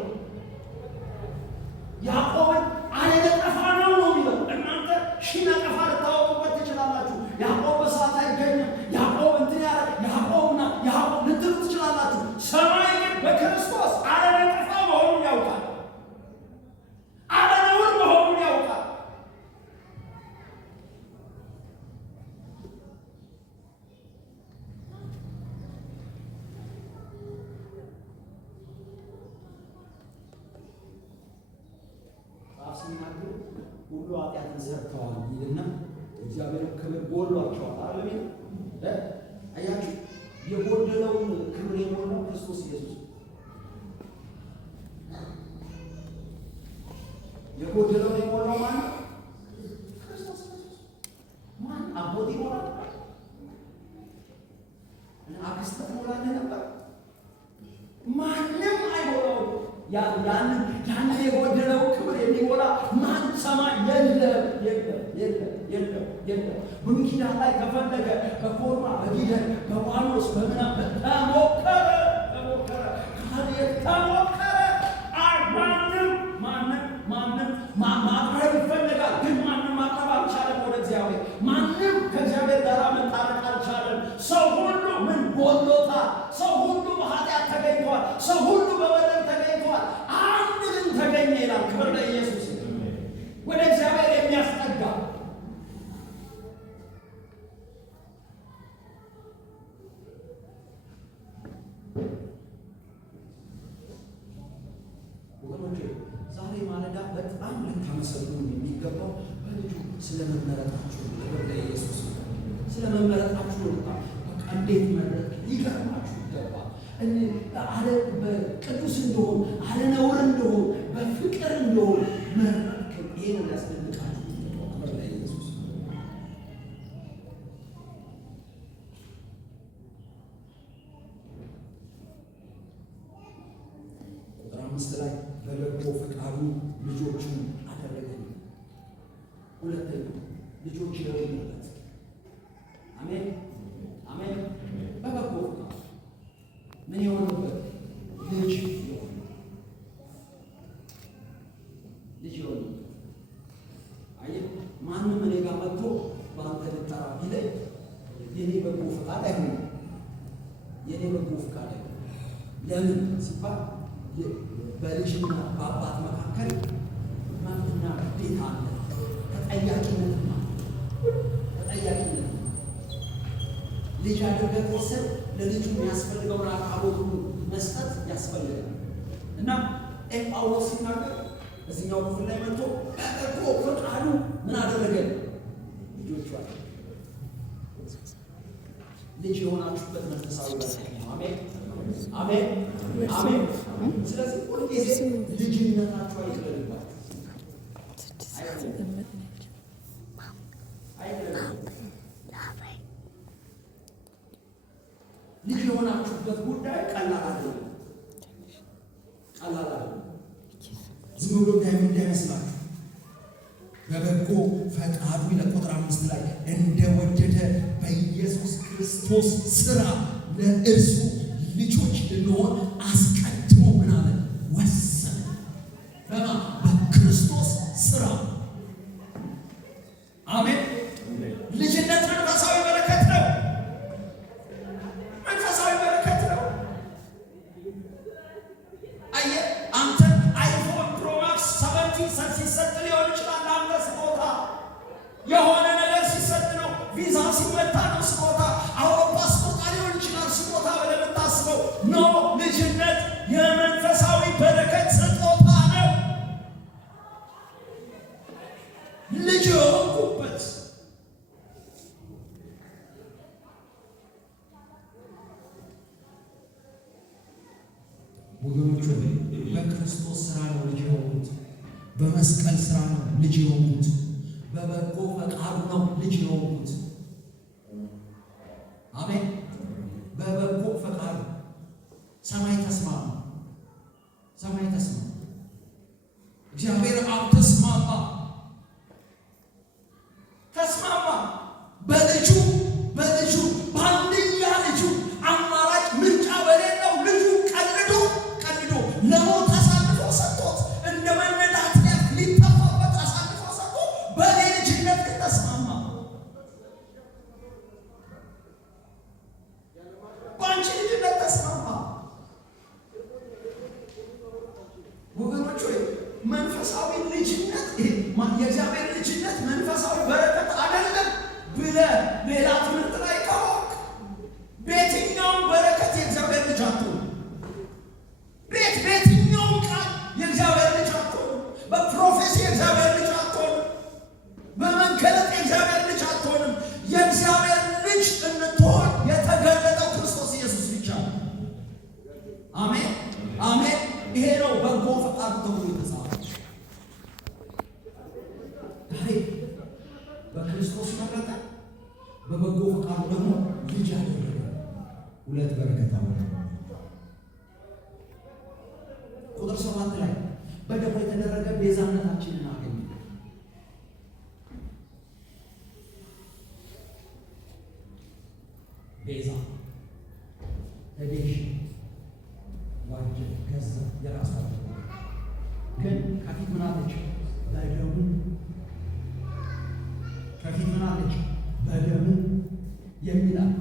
ያዕቆብን አለነቀፋ ነው የሚለው። እናንተ ሺህ ነቀፋ ልታወቁበት ትችላላችሁ። ያዕቆብ በሰዓት አይገኝም፣ ያዕቆብ እንትን ያለ ያዕቆብና ያዕቆብ ልትሉ ትችላላችሁ። ሰማይ ግን በክርስቶስ አለነቀፋ መሆኑን ያውቃል፣ አለነውር መሆኑን ያውቃል። ሲናገር ሁሉ ኃጢአትን ሰርተዋል ይልና እግዚአብሔር ክብር ጎሏቸዋል አይደል? አያችሁ፣ የጎደለውን ክብር የሞላው ክርስቶስ ኢየሱስ። የጎደለውን የሞላው ማን ነው? ክርስቶስ ኢየሱስ። ማን አቦት ይሞላል? አክስት ትሞላለህ ነበር? ማንም አይሞላውም። ያንን የጎደለው ክብር የሚሞላ ማን ሰማይ የለም። ብሉይ ኪዳን ላይ ከፈለገ በኮርማ በጊደር በዋኖስ በምናምን ተሞከረ ማንም ማቅረብ ይፈልጋል፣ ግን ማንም ማቅረብ አልቻለም ወደ እግዚአብሔር። ማንም ከእግዚአብሔር ጋር መጣረቅ አልቻለም። ሰው ሁሉ ምን ጎሎታል? ሰው ሁሉ በኃጢአት ተገኝቷል። ሰው ሁሉ በበደል ተገኝቷል። አንድ ግን ተገኘ ይላል። ክብር ለኢየሱስ። ወደ እግዚአብሔር የሚያስጠጋ ወገኖቼ፣ ዛሬ ማለዳ በጣም ልታመሰግኑ የሚገባው በልጁ ስለመመረጣችሁ። ክብር ለኢየሱስ። ስለመመረጣችሁ በቃ እንዴት መረጥ ሊገርማችሁ ይገባል። አለ በቅዱስ እንደሆን አለነውር እንደሆን በፍቅር እንደሆን መረጥ። ይሄን ያስደንቃችሁ። ክብር ለኢየሱስ። ቁጥር 5 ላይ በበጎ ፈቃዱ ልጆቹን አደረገን። ሁለተኛ ልጆች የሆኑበት። አሜን አሜን። በበጎ ፈቃዱ ምን የሆኑበት? ልጅ የሆኑበት። አየህ፣ ማንም እኔ ጋር መጥቶ በአንተ ልጠራ ቢለኝ የኔ በጎ ፈቃድ አይሆንም። የኔ በጎ ፈቃድ አይሆንም። ለምን ሲባል በልጅና በአባት መካከል መብትና ግዴታ አለ። ተጠያቂነትና ልጅ አድርገህ ወሰድ ለልጁ የሚያስፈልገውን አቅርቦቱን መስጠት ያስፈልጋል። እና ጳውሎስ ሲናገር እዚህኛው ክፍል ላይ መጥቶ በበጎ ፈቃዱ ምን አደረገን? ልጆቹ አለ። ልጅ የሆናችሁበት መንፈሳዊ በረከት ነው። አሜን አሜን አሜን። ስለዚህ ሁልጊዜ ልጅነታችሁ አይደለባችሁ። ልጅ የሆናችሁበት ጉዳይ ቀላል አይደለም። ዝም ብሎ እንዳይመስላችሁ። በበጎ ፈቃዱ ለቁጥር 5 ላይ እንደወደደ በኢየሱስ ክርስቶስ ስራ ለእርሱ ልጆች ልንሆን አስቀድሞ ምን አለ? ወሰነ። በክርስቶስ ስራ። አሜን። ልጅነት መንፈሳዊ በረከት ነው። መንፈሳዊ በረከት ነው። አየህ፣ አንተ አይፎን ፕሮማክስ 17 ሲሰጥ ሊሆን ይችላል። አንተ ስጦታ የሆነ ነገር ሲሰጥ ነው። ቪዛ ሲመታ ነው ስጦታ። አውሮፓ ስጦታ ሊሆን ይችላል ስጦታ ብለህ የምታስበው ኖ። ልጅነት የመንፈሳዊ በረከት ስጦታ ነው። ልጅ የሆንኩበት ወገኖች፣ በክርስቶስ ስራ ነው ልጅ የሆንኩት። በመስቀል ስራ ነው ልጅ የሆንኩት። በበጎ ፈቃዱ ነው ልጅ የሆንኩት። አሜን። በበጎ ፈቃዱ ሰማይ ተስማማ፣ ሰማይ ተስማማ፣ እግዚአብሔር አብ ተስማማ፣ ተስማማ በልጁ በአንድያ ልጁ አማራጭ ምርጫ በሌለው ልጁ ቀልዶ ለሞት አሳልፎ ሰጥቶት እንደ መነዳት ሊጠፋበት አሳልፎ ሰጥቶ በእኔ ልጅነት ግን ተስማማ። በአንቺ ልጅነት ተስማማ። ወገኖች ሆይ መንፈሳዊ ልጅነት የእግዚአብሔር ልጅነት መንፈሳዊ በረከት አይደለም ብለህ ሌላ ትምህርት ላይ ካወቅ በየትኛውም በረከት የእግዚአብሔር ልጅ አትሆንም። በየትኛውም ቃል የእግዚአብሔር ልጅ አትሆንም። በፕሮፌሲ የእግዚአብሔር ልጅ አትሆንም። በመገለጥ የእግዚአብሔር ልጅ አትሆንም። የእግዚአብሔር ልጅ እንድትሆን የተገለጠው ክርስቶስ ኢየሱስ ብቻ ነው። አሜን አሜን። ይሄ ነው በጎ ፈቃዱ ተብሎ የተጻፈው። ዛሬ በክርስቶስ መረጠ፣ በበጎ ፈቃዱ ደግሞ ልጅ አደረገ። ሁለት በረከት አወጣ። ቁጥር 7 ላይ በደሙ የተደረገ ቤዛነታችንን አገኘ። ቤዛ ተቤዥ ዋጀ ገዛ የራሱ ግን ከፊት ምን አለች? በደሙ ከፊት ምን አለች? በደሙ የሚላል።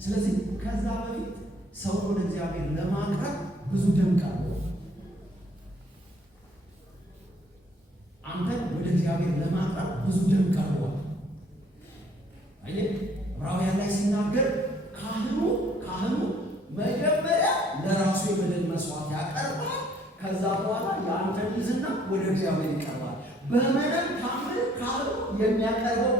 ስለዚህ ከዛ በፊት ሰው ወደ እግዚአብሔር ለማቅረብ ብዙ ደም ቀርቧል። አንተን ወደ እግዚአብሔር ለማቅረብ ብዙ ደም ቀርቧል። አየህ ዕብራውያን ላይ ሲናገር ካህኑ መጀመሪያ ለራሱ የበደል መስዋዕት ያቀርባል። ከዛ በኋላ የአንተን ይዝና ወደ እግዚአብሔር ይቀርባል። በምንም ታምር ካህኑ የሚያቀርበው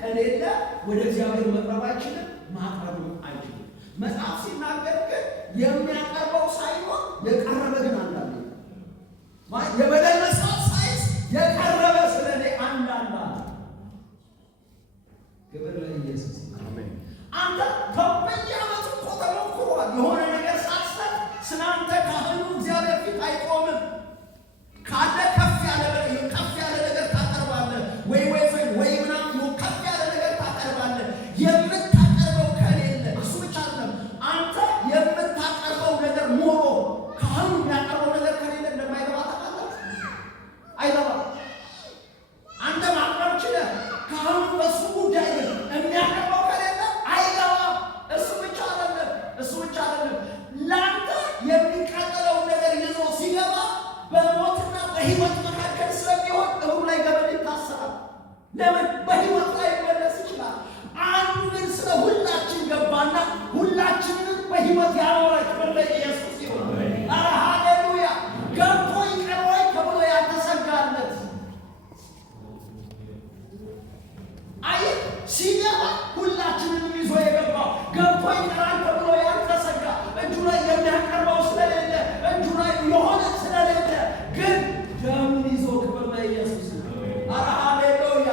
ከሌለ ወደ እግዚአብሔር መቅረብ አይችልም፣ ማቅረብ አይችልም። መጽሐፍ ሲናገር ግን የሚያቀርበው ሳይሆን የቀረበ ግን አንዳንድ የበደል መስዋዕት ሳይዝ የቀረበ ስለኔ አንዳንድ ክብር ለኢየሱስ። አንተ በየዓመቱ እኮ ተሞክሯል። የሆነ ነገር ሳትሰጥ ስናንተ ካህኑ እግዚአብሔር ፊት አይቆምም። ካለ ከፍ ያለ ነገር ታቀርባለህ፣ ወይ ምናምን ከፍ ያለ ነገር ታቀርባለህ። የምታቀርበው ከሌለ እሱ ብቻ አይደለም፣ አንተ የምታቀርበው ነገር ኖሮ ካህኑ የሚያቀርበው ነገር ከሌለ እንደማይገባ ታውቃለህ። አይገባም። አንተ ማቅረብ ችለህ ካህኑ በሱ ጉዳይ የሚያቀርበው ከሌለ አይገባም። እሱ ብቻ አይደለም ለአንተ የሚቃጠለው ነገር ይዞ ሲገባ በሞትና በሕይወት መካከል ስለሚሆን እግሩ ላይ ገመድ ይታሰራል። ለምን? በሕይወት ላይ መለስ ይችላል። አንዱ ግን ስለ ሁላችን ገባና ሁላችንን በሕይወት ያኖረ። ክብር ለኢየሱስ ይሁን። ኧረ ሃሌሉያ! ገብቶ ይቀር ወይ ተብሎ ያልተሰጋለት አየህ፣ ሲገባ ሁላችንንም ይዞ የገባው ገብቶ ይቀራል ተብሎ ያልተሰጋ እጁ ላይ የሚያቀርበው ስለሌለ እጁ ላይ የሆነ ስለሌለ ግን ደሙን ይዞ ክብር ለኢየሱስ። ኧረ ሃሌሉያ!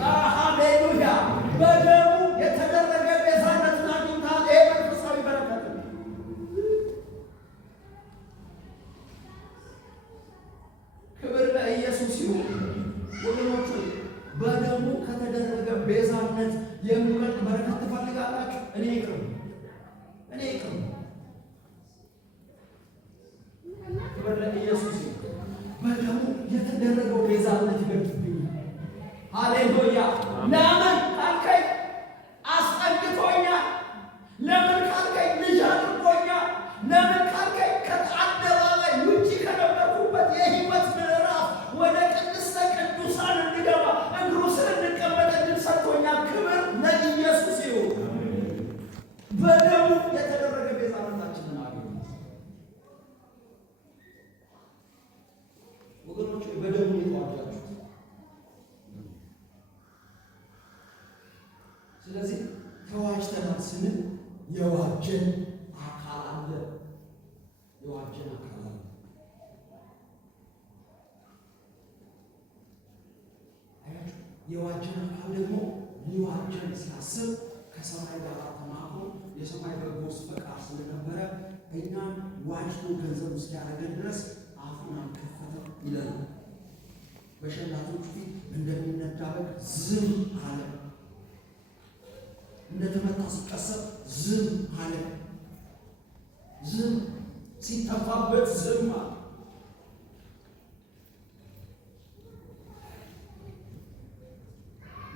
ኧረ ሃሌሉያ! በደሙ የተደረገ ቤዛነትን አግኝተሃል። ይሄ መንፈሳዊ በረከት ነው። ክብር ለኢየሱስ ይሁን። ወገኖቹ በደሙ ከተደረገ ቤዛነት የሚበልጥ በረከት ትፈልጋላችሁ? እኔ ይቅርብ። ክብር ለኢየሱስ ይሁን። በደሙ የተደረገው ቤዛነት ይበልጥብኛል። ሃሌሉያ! ለምን ካልከኝ አስጠግቶኛል። ለምን ካልከኝ ልጅ አድርጎኛል። ለምን ካልከኝ ከአደባባይ ውጭ ከነበርኩበት የሕይወት ምዕራፍ ወደ ቅድስተ ቅዱሳን እንድገባ እግሩ ስር እንድቀመጥ እድል ሰጥቶኛል። ክብር ለኢየሱስ ይሁን። በደሙ የተደረገ ቤዛነታችንን አገኘን። ወገኖች በደሙ የተዋጃችሁት። ስለዚህ ተዋጅተናል ስንል የዋጀን አካል አለ። አያችሁ የዋጀን አካል ደግሞ ሊዋጀን ሲያስብ ከሰማይ ጋር ተማክሮ የሰማይ በጎ ፈቃድ ስለነበረ እኛን ዋጅቶ ገንዘብ እስኪያደርገን ድረስ አፉን አልከፈተም ይለናል። በሸላቶች ፊት እንደሚነዳ በግ ዝም አለ። እንደተመታ ሲቀሰፍ ዝም አለ። ዝም ሲተፋበት ዝም አለ።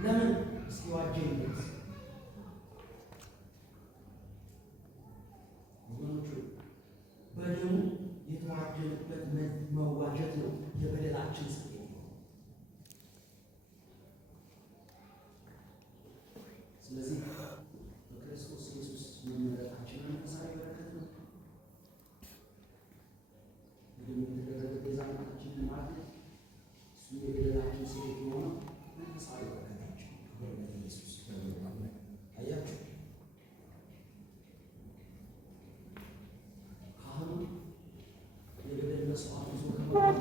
ለምን? እስኪዋጀን ድረስ። ወገኖቹ በደሙ የተዋጀንበት መዋጀት ነው የበደላችን ስርየት ነው። ስለዚህ በክርስቶስ ኢየሱስ መመረጣችን መንፈሳዊ በረከት ነው። የተደረገ ቤዛነታችንን ማግኘት እሱ የበደላችን ስርየት የሆነው መንፈሳዊ በረከታችን ነው። ኢየሱስ አያችሁ፣ ካህኑ የበደል መስዋዕት ይዞ ከመጣ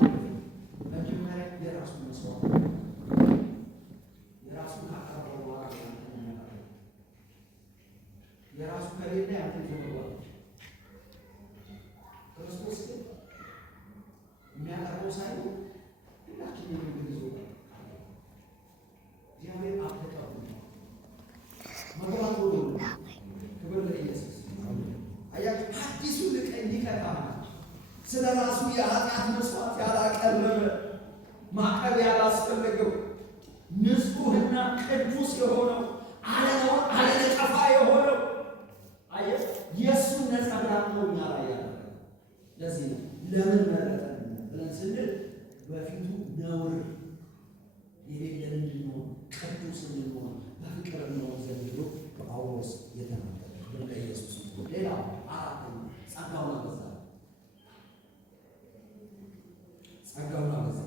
መጀመሪያ የራሱን መስዋዕት የራሱን ካቀረበ በኋላ የራሱ ከሌለ ያንተን ተመጓል። ክርስቶስ ግን የሚያቀርበው ሳይሆን ሁላችን የምንግዞ እግዚአብሔር አፍተቀቡ መግባት ወዶ ክብር ለኢየሱስ። አያችሁ፣ አዲሱ ሊቀ ካህናት ስለ ራሱ የኃጢአት መስዋዕት ያላቀረበ ማቅረብ ያላስፈለገው ንጹሕና ቅዱስ የሆነው አለነውር አለነቀፋ የሆነው የእሱን ነጸብራቅ ነው እኛ ላይ ያደረገ። ለዚህ ነው ለምን መረጠን ብለን ስንል በፊቱ ነውር የሌለን እንድንሆን ቅዱስ እንድንሆን በፍቅር እንሆን ዘንድ ብሎ ጳውሎስ የተናገረ ለኢየሱስ። ሌላ አራተኛ ጸጋውን አበዛ። ጸጋውን አበዛ።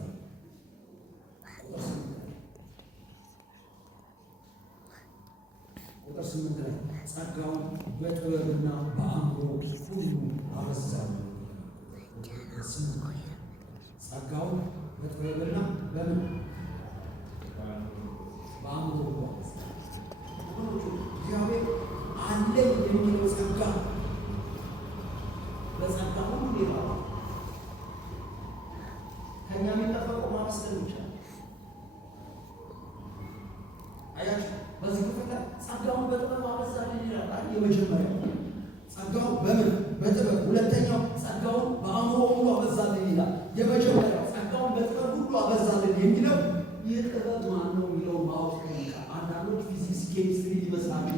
ቁጥር 8 ላይ ጸጋውን በጥበብና በአእምሮ ሁሉ አበዛው። ጸጋውን በጥበብና በምን በአእምሮ ሁሉ አበዛው። እግዚአብሔር አለኝ የሚለው ጸጋ በጸጋ ሁሉ ይባላል። ከእኛ የሚጠበቀው ማመስገን ይቻላል። አያችሁ፣ በዚህ ክፍል ላይ ጸጋውን በጥበብ አበዛልን ይላል። የመጀመሪያው ጸጋውን በምን በጥበብ፣ ሁለተኛው ጸጋውን በአእምሮ ሁሉ አበዛልን ይላል። የመጀመሪያው ጸጋውን በጥበብ ሁሉ አበዛልን የሚለው ይህ ጥበብ ማን ነው የሚለውን ማወቅ ይጠይቃል። አንዳንዶች ፊዚክስ፣ ኬሚስትሪ ሊመስላችሁ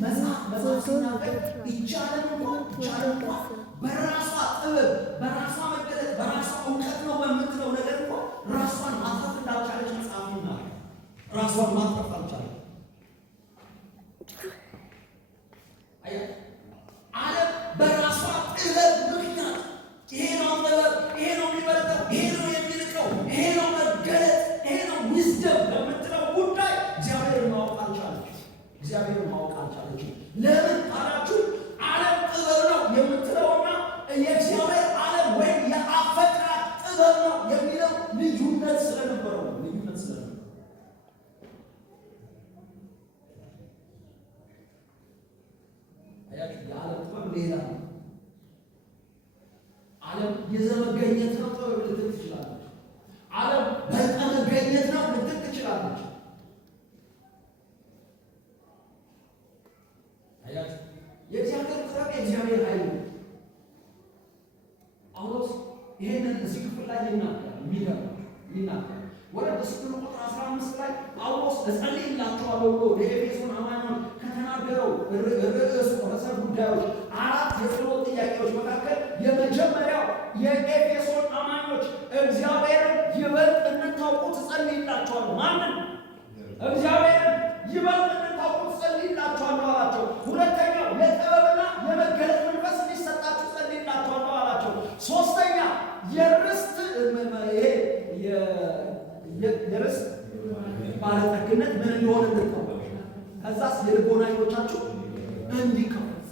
መጽሐፍ ሲናገር ይቻለን እንኳን በራሷ ጥበብ በራሷ መገለጥ በራሷ እውቀት ነው በምትለው ነገር እንኳን ራሷን ማጥፋት እንዳልቻለች መጽሐፍ ይናገራል። ራሷን ማጥፋት አልቻለች። ዓለም በራሷ ጥበብ ምክንያት ይሄ ነው ጥበብ፣ ይሄ ነው የሚበልጠው፣ ይሄ ነው የሚልቀው፣ ይሄ ነው መገለጥ፣ ይሄ ነው ዊዝደም በምትለው ጉዳይ እግዚአብሔርን ማወቅ አልቻለች። እግዚአብሔርን ማወቅ አልቻለች። ለምን አላችሁ? ዓለም ጥበብ ነው የምትለውና የእግዚአብሔር ዓለም ወይም የአፈጣጠር ጥበብ ነው የሚለው ልዩነት ስለነበረው ነው። ልዩነት ስለነበረው አያችሁ፣ የዓለም ጥበብ ሌላ ነው። ዓለም የዘመገኘት ነው ጥበብ ልትል ትችላለች። ዓለም በመገኘት ነው ልትል ትችላለች። አያችሁ፣ የእግዚአብሔር ጥበብ የእግዚአብሔር ኃይል ነው። ጳውሎስ ይሄንን እዚህ ክፍል ላይ ይናገራል። ወረድ ስትሉ ቁጥር 15 ላይ ጳውሎስ እጸልይላችኋለሁ ብሎ ለኤፌሶን አማኞች ከተናገረው ርዕሰ ጉዳዮች አራት የጸሎት ጥያቄዎች መካከል የመጀመሪያው የኤፌሶን አማኞች እግዚአብሔርን ይበልጥ እንድታውቁት እጸልይላችኋለሁ። ማንን? እግዚአብሔርን ይበልጥ እንድታውቁት እጸልይላችኋለሁ አላቸው። ሁለተኛው የጥበብና የመገለጥ መንፈስ እንዲሰጣችሁ እጸልይላችኋለሁ አላቸው። ሶስተኛ የርስት ባለጠግነት ምን እንደሆነ እንድታውቁ፣ ከዛስ የልቦና ዓይኖቻችሁ እንዲከፈቱ።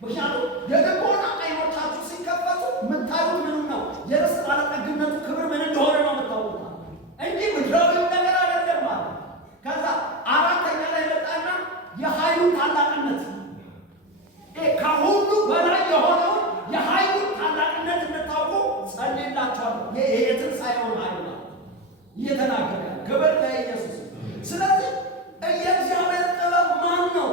ምክንያቱም የልቦና ዓይኖቻችሁ ሲከፈቱ የምታዩት ምኑ ነው? የርስት ባለጠግነቱ ክብር ምን እንደሆነ ነው የምታውቁት እንጂ ምድራዊ ነገር አይደለም ማለት። ከዛ አራተኛ ላይ መጣና የኃይሉ ታላቅነት ከሁሉ በላይ የሆነው የኃይሉ ታላቅነት እንድታውቁ ጸልይላችኋለሁ። የትንሣኤውን ኃይል ነው እየተናገረ ክብር ለኢየሱስ። ስለዚህ የእግዚአብሔር ጥበብ ማን ነው?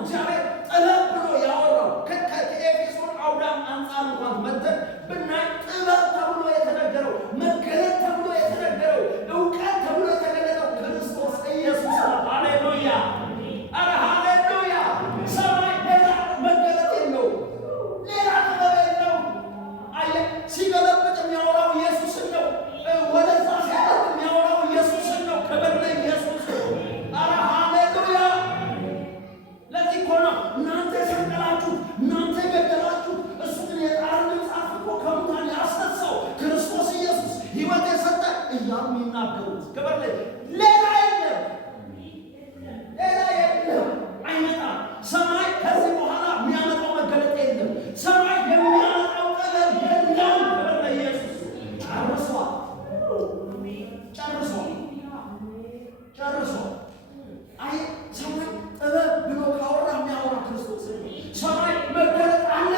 እግዚአብሔር ጥበብ ብሎ ያወራው ከኤፌሶን አውዳም አንጻር እንኳን መተን ብናይ ጥበብ ተብሎ የተነገረው መገለጥ ተብሎ የተነገረው እውቀት ተብሎ የተገለጠው ክርስቶስ ኢየሱስ ነው። ሃሌሉያ! ኧረ ሃሌሉያ! ሰማይ ሌላ መገለጥ የለውም፣ ሌላ ጥበብ የለውም። አየህ፣ ሲገለብጥ የሚያወራው ኢየሱስን ነው። ወደዛ ሲያደርግ የሚያወራው ኢየሱስን ነው። ክብር ለኢየሱስ! ኧረ ሃሌሉያ! ለዚህ እኮ ነው እናንተ ሰቀላችሁ፣ እናንተ ገደላችሁ፣ እሱ ግን የጣርን ጻፍ እኮ ከሙታን ያስነሳው ክርስቶስ ኢየሱስ ሕይወት የሰጠ እያሉ የሚናገሩት። ክብር ሌላ የለም፣ ሌላ የለም፣ አይመጣም። ሰማይ ከዚህ በኋላ የሚያመጣው መገለጥ የለም። ሰማይ የሚያመጣው ጥበብ የለም። ክብር ለኢየሱስ! ጨርሷል። አይ ሰማይ ጥበብ ብሎ ካወራ የሚያወራ ክርስቶስ ነው። ሰማይ መገለጥ አለ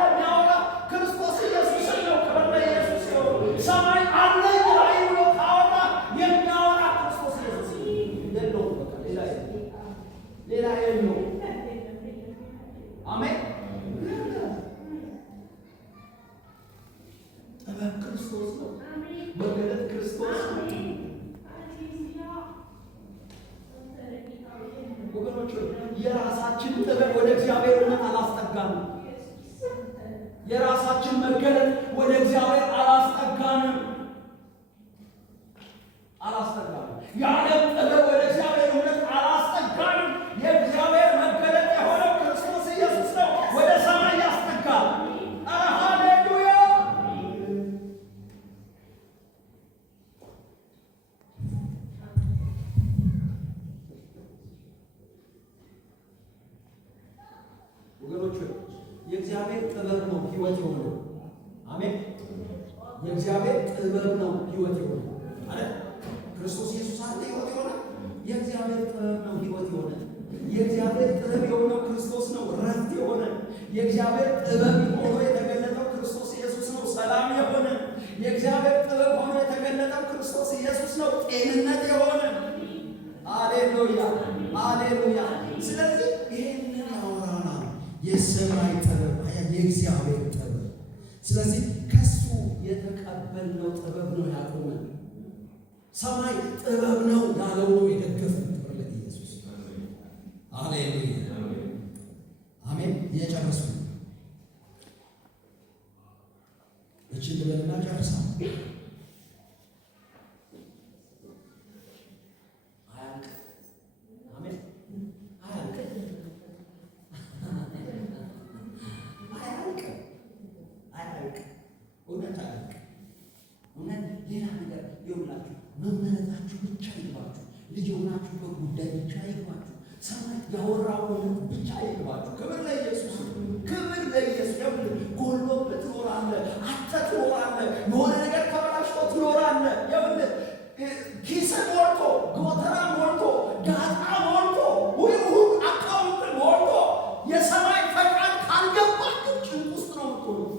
የሚያወራ ክርስቶስ ኢየሱስ ነው። ክብር ለኢየሱስ ነው። ሰማይ አለ ብሎ ካወራ የሚያወራ ክርስቶስ ኢየሱስ የለውም። በቃ ሌላ የለውም። አሜን። ጥበብ ክርስቶስ ነው። መገለጥ ክርስቶስ ነው። ወገኖች የራሳችን ጥበብ ወደ እግዚአብሔር እውነት አላስጠጋንም። የራሳችን መገለጥ ወደ እግዚአብሔር አላስጠጋንም። የዓለም ጥበብ ወደ እግዚአብሔር እውነት አላስጠጋንም። የእግዚአብሔር መገለጥ የሆነው ክርስቶስ ኢየሱስ ነው። ወደ ሰማይ ያስጠጋል። ሃሌሉያ! ወገኖች የእግዚአብሔር ጥበብ ነው ሕይወት የሆነው። አሜን። የእግዚአብሔር ጥበብ ነው ሕይወት የሆነው አይደል? ክርስቶስ ኢየሱስ አለ ሕይወት የሆነ የእግዚአብሔር ጥበብ ነው ሕይወት የሆነ። የእግዚአብሔር ጥበብ የሆነው ክርስቶስ ነው ረፍት የሆነ። የእግዚአብሔር ጥበብ ሆኖ የተገለጠው ክርስቶስ ኢየሱስ ነው ሰላም የሆነ። የእግዚአብሔር ጥበብ ሆኖ የተገለጠው ክርስቶስ ኢየሱስ ነው ጤንነት የሆነ። ሃሌሉያ! ሃሌሉያ! ስለዚህ ይሄንን ያወራናል የሰማይ ጥበብ የእግዚአብሔር ጥበብ። ስለዚህ ከሱ የተቀበልነው ጥበብ ነው ያቆመን። ሰማይ ጥበብ ነው ያለው ነው የደገፈን። ጥበብ ለኢየሱስ ሃሌሉያ! አሜን። እየጨረስኩ እቺን ልበልና ጨርሳ መመረጣችሁ ብቻ ይግባችሁ። ልጅ የሆናችሁበት ጉዳይ ብቻ ይግባችሁ። ሰማይ ያወራው ብቻ ይግባችሁ። ክብር ለኢየሱስ! ክብር ለኢየሱስ! ጎሎበት ትኖራለህ፣ አጥተህ ትኖራለህ፣ የሆነ ነገር ተበላሽቶ ትኖራለህ። ይኸውልህ ኪስህ ሞልቶ፣ ጎተራ ሞልቶ፣ ጋጣ ሞልቶ፣ ሁሉ አካውንት ሞልቶ የሰማይ ፈቃድ ካልገባችሁ ጭንቅ ውስጥ ነው የምትሆነው።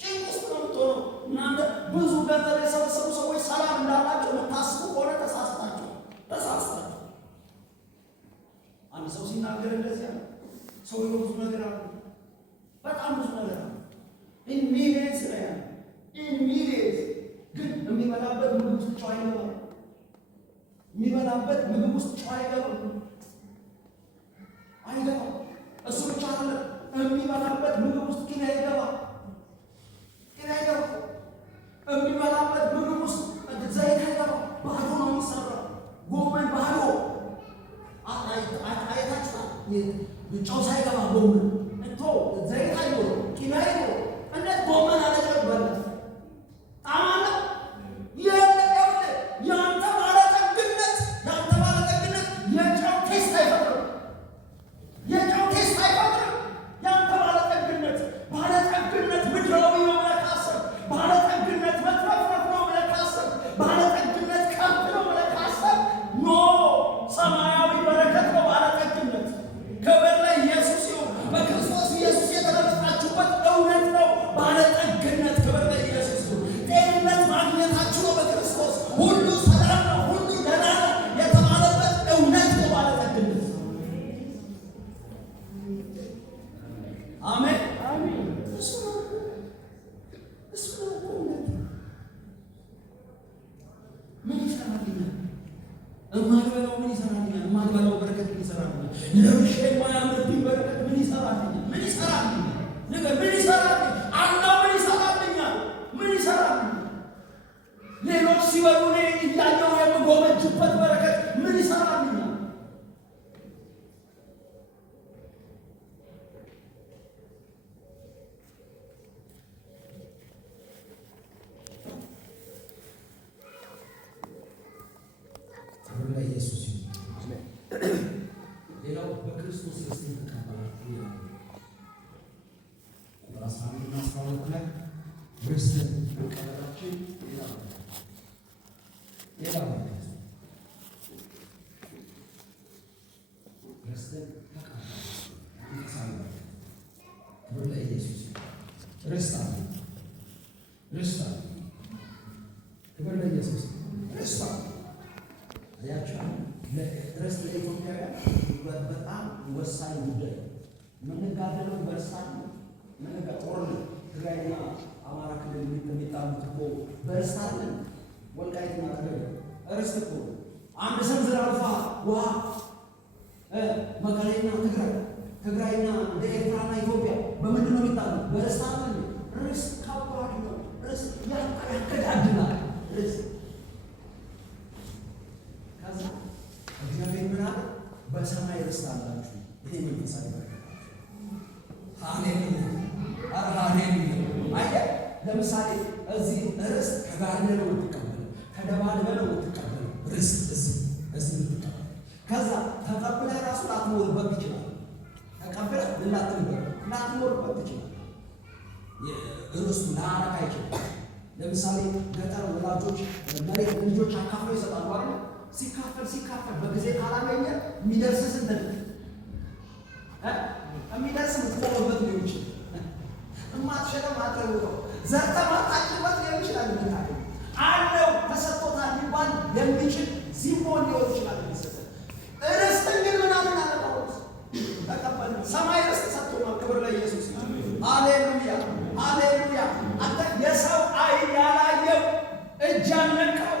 ጭንቅ ውስጥ ነው የምትሆነው። እናንተ ብዙ ገንዘብ የሰበሰቡ ሰዎች ሰላም እንዳላቸው የምታስቡ ከሆነ ተሳስታችሁ። አንድ ሰው ሲናገር እንደዚያ ነው። ሰውየው ብዙ ነገር አለ፣ በጣም ብዙ ነገር አለ። ኢንሚሊየንስ ነው ያለ። ኢንሚሊየንስ ግን የሚበላበት ምግብ ውስጥ ጨው አይገባም። የሚበላበት ምግብ ውስጥ ጨው አይገባም። እሱ ብቻ አይደለም፣ የሚበላበት ምግብ ውስጥ ቅቤ አይገባም። የሚበላበት ምግብ ውስጥ ዘይት አይገባም። ባዶ ነው የሚሰራው። ጎመን ባዶ አይታችኋል። ጨው ሳይገባ ጎመን እንቶ ዘይት አይኖረው፣ ቅቤ አይኖረው። እንዴት ጎመን አለ ጨው ይበላል? ጣዕም አለው? የለም። ያንተ ባለጠግነት የጨው ምን ይሰራልኛል? እማልበላው ምን ይሰራልኛል? እማልበላው በረከት ምን ይሰራልኛል? ለብሼ የማያምርብኝ በረከት ምን ይሰራልኛል? ምን ይሰራልኛል? ነገር ምን ይሰራልኛል? አላህ ምን ይሰራልኛል? ምን ይሰራልኛል? ሌሎች ሲበሉ እኔ እያየሁ የምጎመጅበት በረከት ምን ይሰራልኛል? ኢየሱስ ሌላው በክርስቶስ ርስትን ተቀበላችሁ ይላል። ቁጥር 11 እና 12 ላይ ርስትን መቀበላችን ይላል። ርስትን ተቀበላችሁ ክብር ለኢየሱስ። ርስት አለ፣ ርስት አለ። ክብር ለኢየሱስ። ርስት አለ ያቻ ርስት ለኢትዮጵያውያን በጣም ወሳኝ ጉዳይ። የምንጋደለው በርስት ነው። ጦርነት ትግራይና አማራ ክልል የሚጣሉት እኮ በርስት አለን። ወልቃይትና ትግራይ ርስት እኮ አንድ ሰንዝር አልፋ ውሃ መቀሌና ትግራይና እንደ ኤርትራና ኢትዮጵያ በምንድን ነው የሚጣሉት? በርስት አለን። ርስት ከባድ ነው። ርስት ያከዳድናል። ርስት እግዚአብሔር ምን አለ? በሰማይ ርስት አላችሁ። ይሄ መንፈሳዊ በረከት። ሃሌሉያ! ሃሌሉያ! አየህ፣ ለምሳሌ እዚህ ርስት ተጋድለህ ነው የምትቀበለው፣ ተደባድበህ ነው የምትቀበለው። ርስት እዚህ የምትቀበለው ከዛ ተቀብለህ ራሱ ላትኖርበት ትችላለህ። ተቀብለህ ላትኖርበት ትችላለህ። ርስቱ ላያረካ ይችላል። ለምሳሌ ገጠር ወላጆች መሬት ልጆች አካፍለው ይሰጣሉ አይደል? ሲካፈል በጊዜ ካላገኘ የሚደርስ ስንት ነው? የሚደርስ የምትቆመበት ሊሆን ይችላል። እማትሸጠው ማትረውጠው ዘርተህ ማታጭበት ሊሆን ይችላል። የምታገኝ አለው ተሰጥቶታል ሊባል የሚችል ሲሞን ሊሆን ይችላል። የሚሰጠው ርስትን ግን ምናምን አለ ጳውሎስ ተቀበል። ሰማይ ርስት ሰጥቶናል። ክብር ለኢየሱስ። ሃሌሉያ ሃሌሉያ። አንተ የሰው ዓይን ያላየው እጅ ያልነካው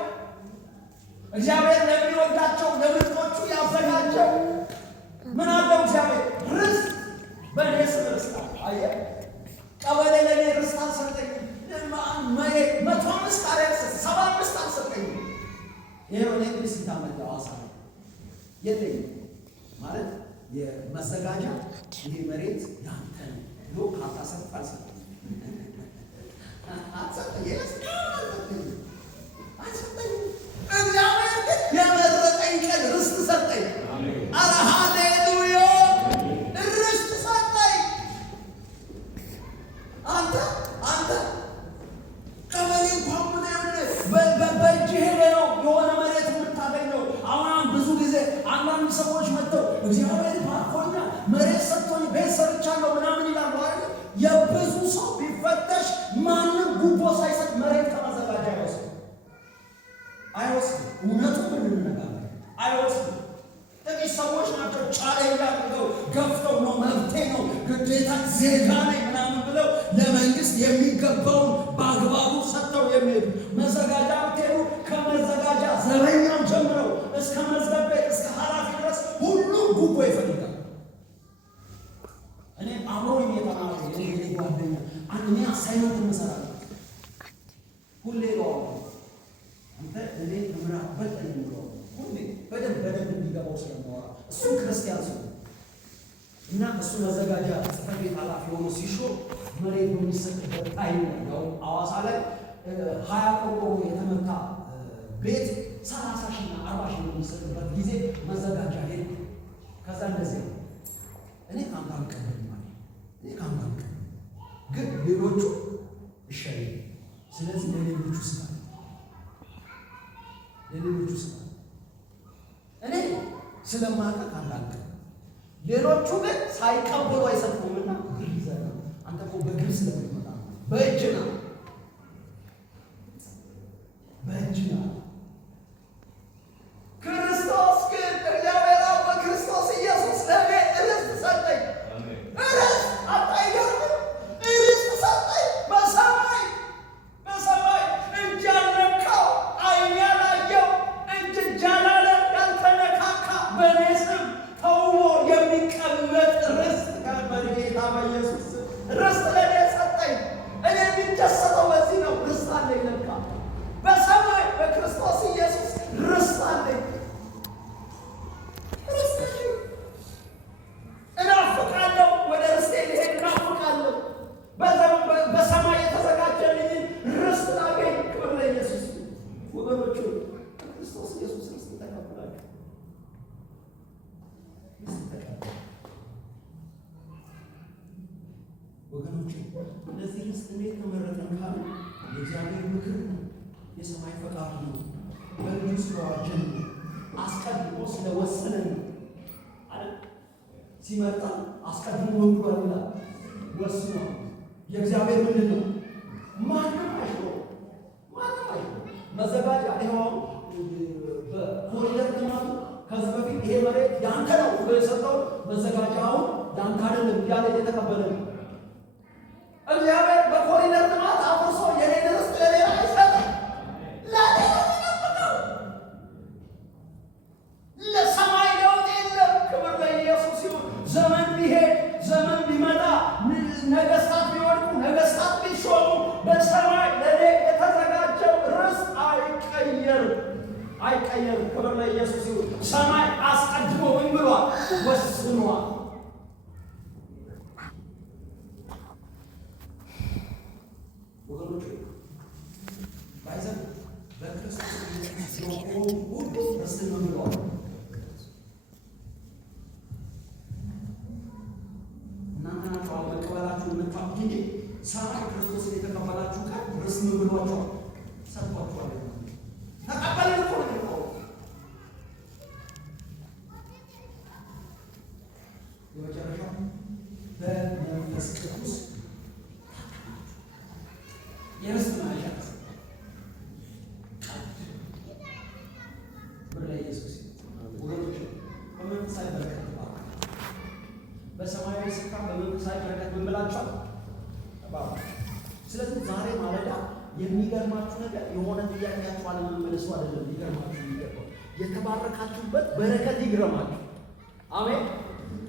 እግዚአብሔር ለሚወዳቸው ለምርጦቹ ያዘጋጀው ምን አለው? እግዚአብሔር ርስት በእኔ ስም ርስት አለ። አየህ፣ ቀበሌ ለእኔ ርስት አልሰጠኝም። 105 ካሬ 75 አልሰጠኝም። ይኸው እኔ ግን ስንታመት ሐዋሳ ነው የለኝም ማለት የመዘጋጃ ይሄ መሬት ያንተ ነው ብሎ ካታሰጥ አልሰጠኝም። እግዚአብሔር ግን የመረጠኝ ቀን ርስት ሰጠኝ። ኧረ ሃሌሉያ! ርስት ሰጠኝ። አንተ ቀበሌ እንኳን በእጅህ ሄደህ ነው የሆነ መሬት የምታገኘው። አሁን ብዙ ጊዜ አንዳንድ ሰዎች መጥተው እግዚአብሔር ባርኮኛል፣ መሬት ሰጥቶኝ ቤት ሰርቻለሁ ምናምን ይላሉ አይደል? የብዙ ሰው ቢፈተሽ ማንም ጉቦ ሳይሰጥ መሬት ከመዘጋጃ አይወስድም። እውነቱን ብንነጋገር አይወስድም። ጥቂት ሰዎች ናቸው ቻሌንጅ አድርገው ገፍተው ነው መብቴ ነው ግዴታ ዜጋ ነኝ ምናምን ብለው ለመንግስት የሚገባውን በአግባቡ ሰጥተው የሚሄዱ። መዘጋጃ ብትሄዱ ከመዘጋጃ ዘበኛው ጀምረው እስከ መዝገብ ቤት እስከ ኃላፊ ድረስ ሁሉም ጉቦ ይፈልጋል። እኔ አብሮኝ የተማረ ጓደኛ እኔ አሳይመንት እንሰራለን ሁሌ ነው አንተ እኔ ምራብ በጠኝ ነው ሁሌ በደንብ እንዲገባው ስለማወራ እሱ ክርስቲያን ሰው እና እሱ መዘጋጃ ጽሕፈት ቤት ኃላፊ ሆኖ ሲሾም መሬት በሚሰጥበት ታይም ነው። ሐዋሳ ላይ 20 ቆርቆሮ የተመታ ቤት 30,000 እና 40,000 በሚሰጥበት ጊዜ መዘጋጃ ሄድ። ከዛ እንደዚህ እኔ ካምፓን ቀበል ማለት እኔ ካምፓን ቀበል ግን ሌሎቹ ይሻል። ስለዚህ ለሌሎቹ ስራ እኔ ስለማቀቅ አላውቅም። ሌሎቹ ግን ሳይቀበሉ አይሰጡምና ይዘና አንተ እኮ በግል ስለምትመጣ በእጅና ክርስቶስ ግን እግዚአብሔር በክርስቶስ ኢየሱስ ለኔ ርስት ሰጠኝ። ርስት አታይገርም? ርስት እነዚህ ርስት እንዴት ተመረጠን ካሉ የእግዚአብሔር ምክር ነው፣ የሰማይ ፈቃድ ነው፣ በልጁ ስለዋጀን ነው፣ አስቀድሞ ስለወሰነን አለ። ሲመርጠን አስቀድሞ ወንዷል ይላል፣ ወስኗል። የእግዚአብሔር ምንድን ነው? ማንም አይሽረው፣ ማንም አይሽረው። መዘጋጃ ይኸው በኮሪደር ልማቱ ከዚህ በፊት ይሄ መሬት ያንተ ነው ብሎ የሰጠው መዘጋጃውን ያንተ አይደለም እያለ የተቀበለ ነው። እግዚአብሔር በኮሪደር ልማት አፍርሶ የኔን ርስት ለሌላ አይሰጥም። ለሌላ ይጠብቀው። ለሰማይ ለውጥ የለም። ክብር ለኢየሱስ ይሁን። ዘመን ቢሄድ ዘመን ቢመጣ ነገስታት ቢወድቁ ነገስታት ቢሾሙ በሰማይ ለኔ የተዘጋጀው ርስት አይቀየርም፣ አይቀየርም። ክብር ለኢየሱስ ይሁን። ሰማይ አስቀድሞ ምን ብሏል? ወስኗል። ወገኖች ባይዘን በክርስቶስ ሁሉ ርስት ነው ብሏል። እናንተ ናችሁ መቀበላችሁ የምታውቁት እንጂ ሰማይ ክርስቶስን የተቀበላችሁ ቀን ርስት ነው ብሏቸዋል፣ ሰጥቷቸዋል። ተቀበልን እኮ ነው የሚባለው። የመጨረሻው በመንፈስ ቅዱስ የርስት ማሻ ብር ላይ ኢየሱስ ወገኖች በመንፈሳዊ በረከት በሰማያዊ ስፍራ በመንፈሳዊ በረከት ምን ብላችኋል? ስለዚህ ዛሬ ማለዳ የሚገርማችሁ ነገር የሆነ ጥያቄያችሁ አለመመለሱ አይደለም። ይገርማችሁ የሚገርመው የተባረካችሁበት በረከት ይግረማችሁ። አሜን።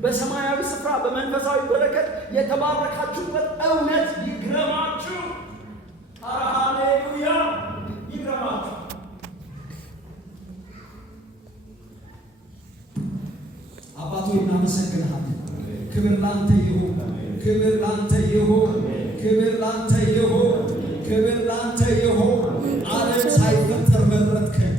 በሰማያዊ ስፍራ በመንፈሳዊ በረከት የተባረካችሁበት እውነት ይግረማችሁ። ሃሌሉያ! ይግረማችሁ። አባቶ እናመሰግንሃለን። ክብር ላንተ ይሁን፣ ክብር ላንተ ይሁን፣ ክብር ላንተ ይሁን፣ ክብር ላንተ ይሁን። ዓለም ሳይፈጠር መረጥከን፣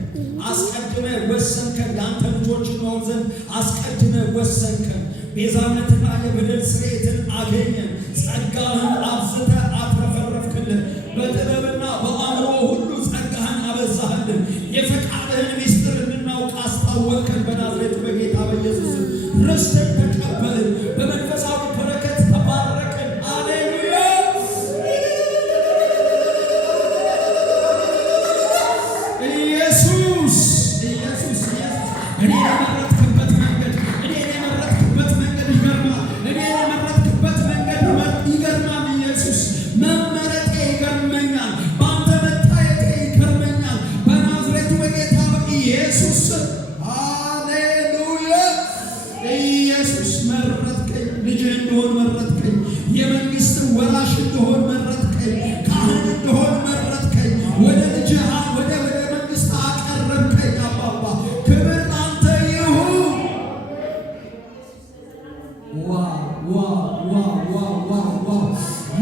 አስቀድመህ ወሰንከን። ያንተ ልጆች እንሆን ዘንድ አስቀድመህ ወሰንከን። ቤዛነትና የበደል ስርየትን አገኘን። ጸጋህን አብዝተህ አትረፈረፍክልን። በጥበብና በአእምሮ ሁሉ ጸጋህን አበዛህልን። የፈቃድህን ምስጢር እንድናውቅ አስታወቅከን። በናዝሬቱ በጌታ በኢየሱስ ርስትን ተቀበልን። በመንፈሳዊ በረከት ተባረክን። አሌሉያ! ኢየሱስ ኢየሱስ ኢየሱስ እኔ የመረጥክበት መንገድ ይገርማል። እኔ የመረጥክበት መንገድ ይገርማል። ኢየሱስ መመረጤ ይገርመኛል። በአንተ መታየቴ ይገርመኛል። በናዝሬቱ በጌታ በኢየሱስ ሃሌሉያ! ኢየሱስ መረጥከኝ። ልጅ እንደሆን መረጥከኝ። የመንግስት ወራሽ እንደሆን መረጥከኝ። ካህን እንደሆን መረጥከኝ። ወደ ልጅ ወደ መንግስት አቀረብከኝ። አባባ ክብር ላንተ ይሁን።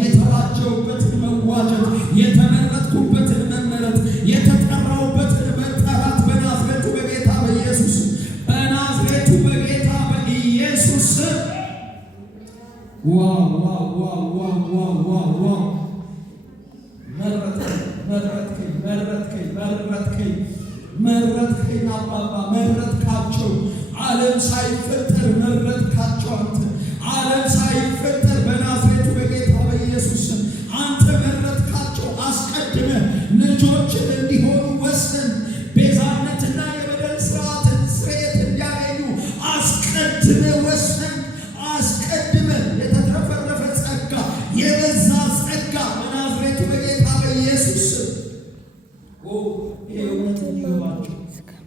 የተዋጀሁበትን መዋጀት፣ የተመረጥኩበትን መመረጥ፣ የተጠራሁበትን መጠራት በናዝሬቱ በጌታ በኢየሱስ በናዝሬቱ በጌታ በኢየሱስ መረጥከኝ አባባ መረጥካቸው። ዓለም ሳይፈጠር መረጥካቸው። አንተ ዓለም ሳይፈጠር በናዝሬቱ በጌታ በኢየሱስ አንተ መረጥካቸው። አስቀድመህ ልጆችን እንዲሆኑ ወሰን። ቤዛነትና የበደል ስርየት እንዲያገኙ አስቀድመህ ወሰን። አስቀድመህ የተትረፈረፈ ጸጋ፣ የበዛ ጸጋ በናዝሬቱ በጌታ በኢየሱስ ይሄ እውነት እንዲገባቸው፣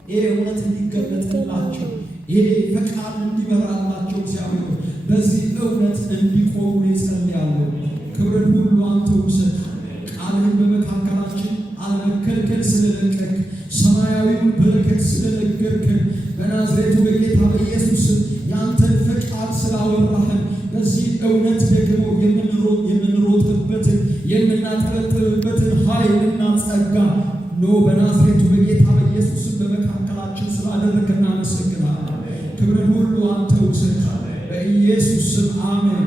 ይሄ እውነት እንዲገለጥላቸው፣ ይሄ ፈቃድ እንዲበራላቸው እግዚአብሔር በዚህ እውነት እንዲቆሙ ይጸልያለሁ። ክብርን ሁሉ አንተ ውሰድ። ቃልህን በመካከላችን አለመከልከል ስለለቀቅ፣ ሰማያዊውን በረከት ስለነገርከን፣ በናዝሬቱ በጌታ በኢየሱስ ያንተን ፈቃድ ስላወራህን፣ በዚህ እውነት ደግሞ የምንሮጥበትን የምናጠረጥርበትን ኃይልና ጸጋ በናዝሬቱ በጌታ በኢየሱስ በመካከላችን ስላደረግህ እናመሰግናለን። ክብርን ሁሉ አንተ ውሰድ። በኢየሱስ ስም አሜን።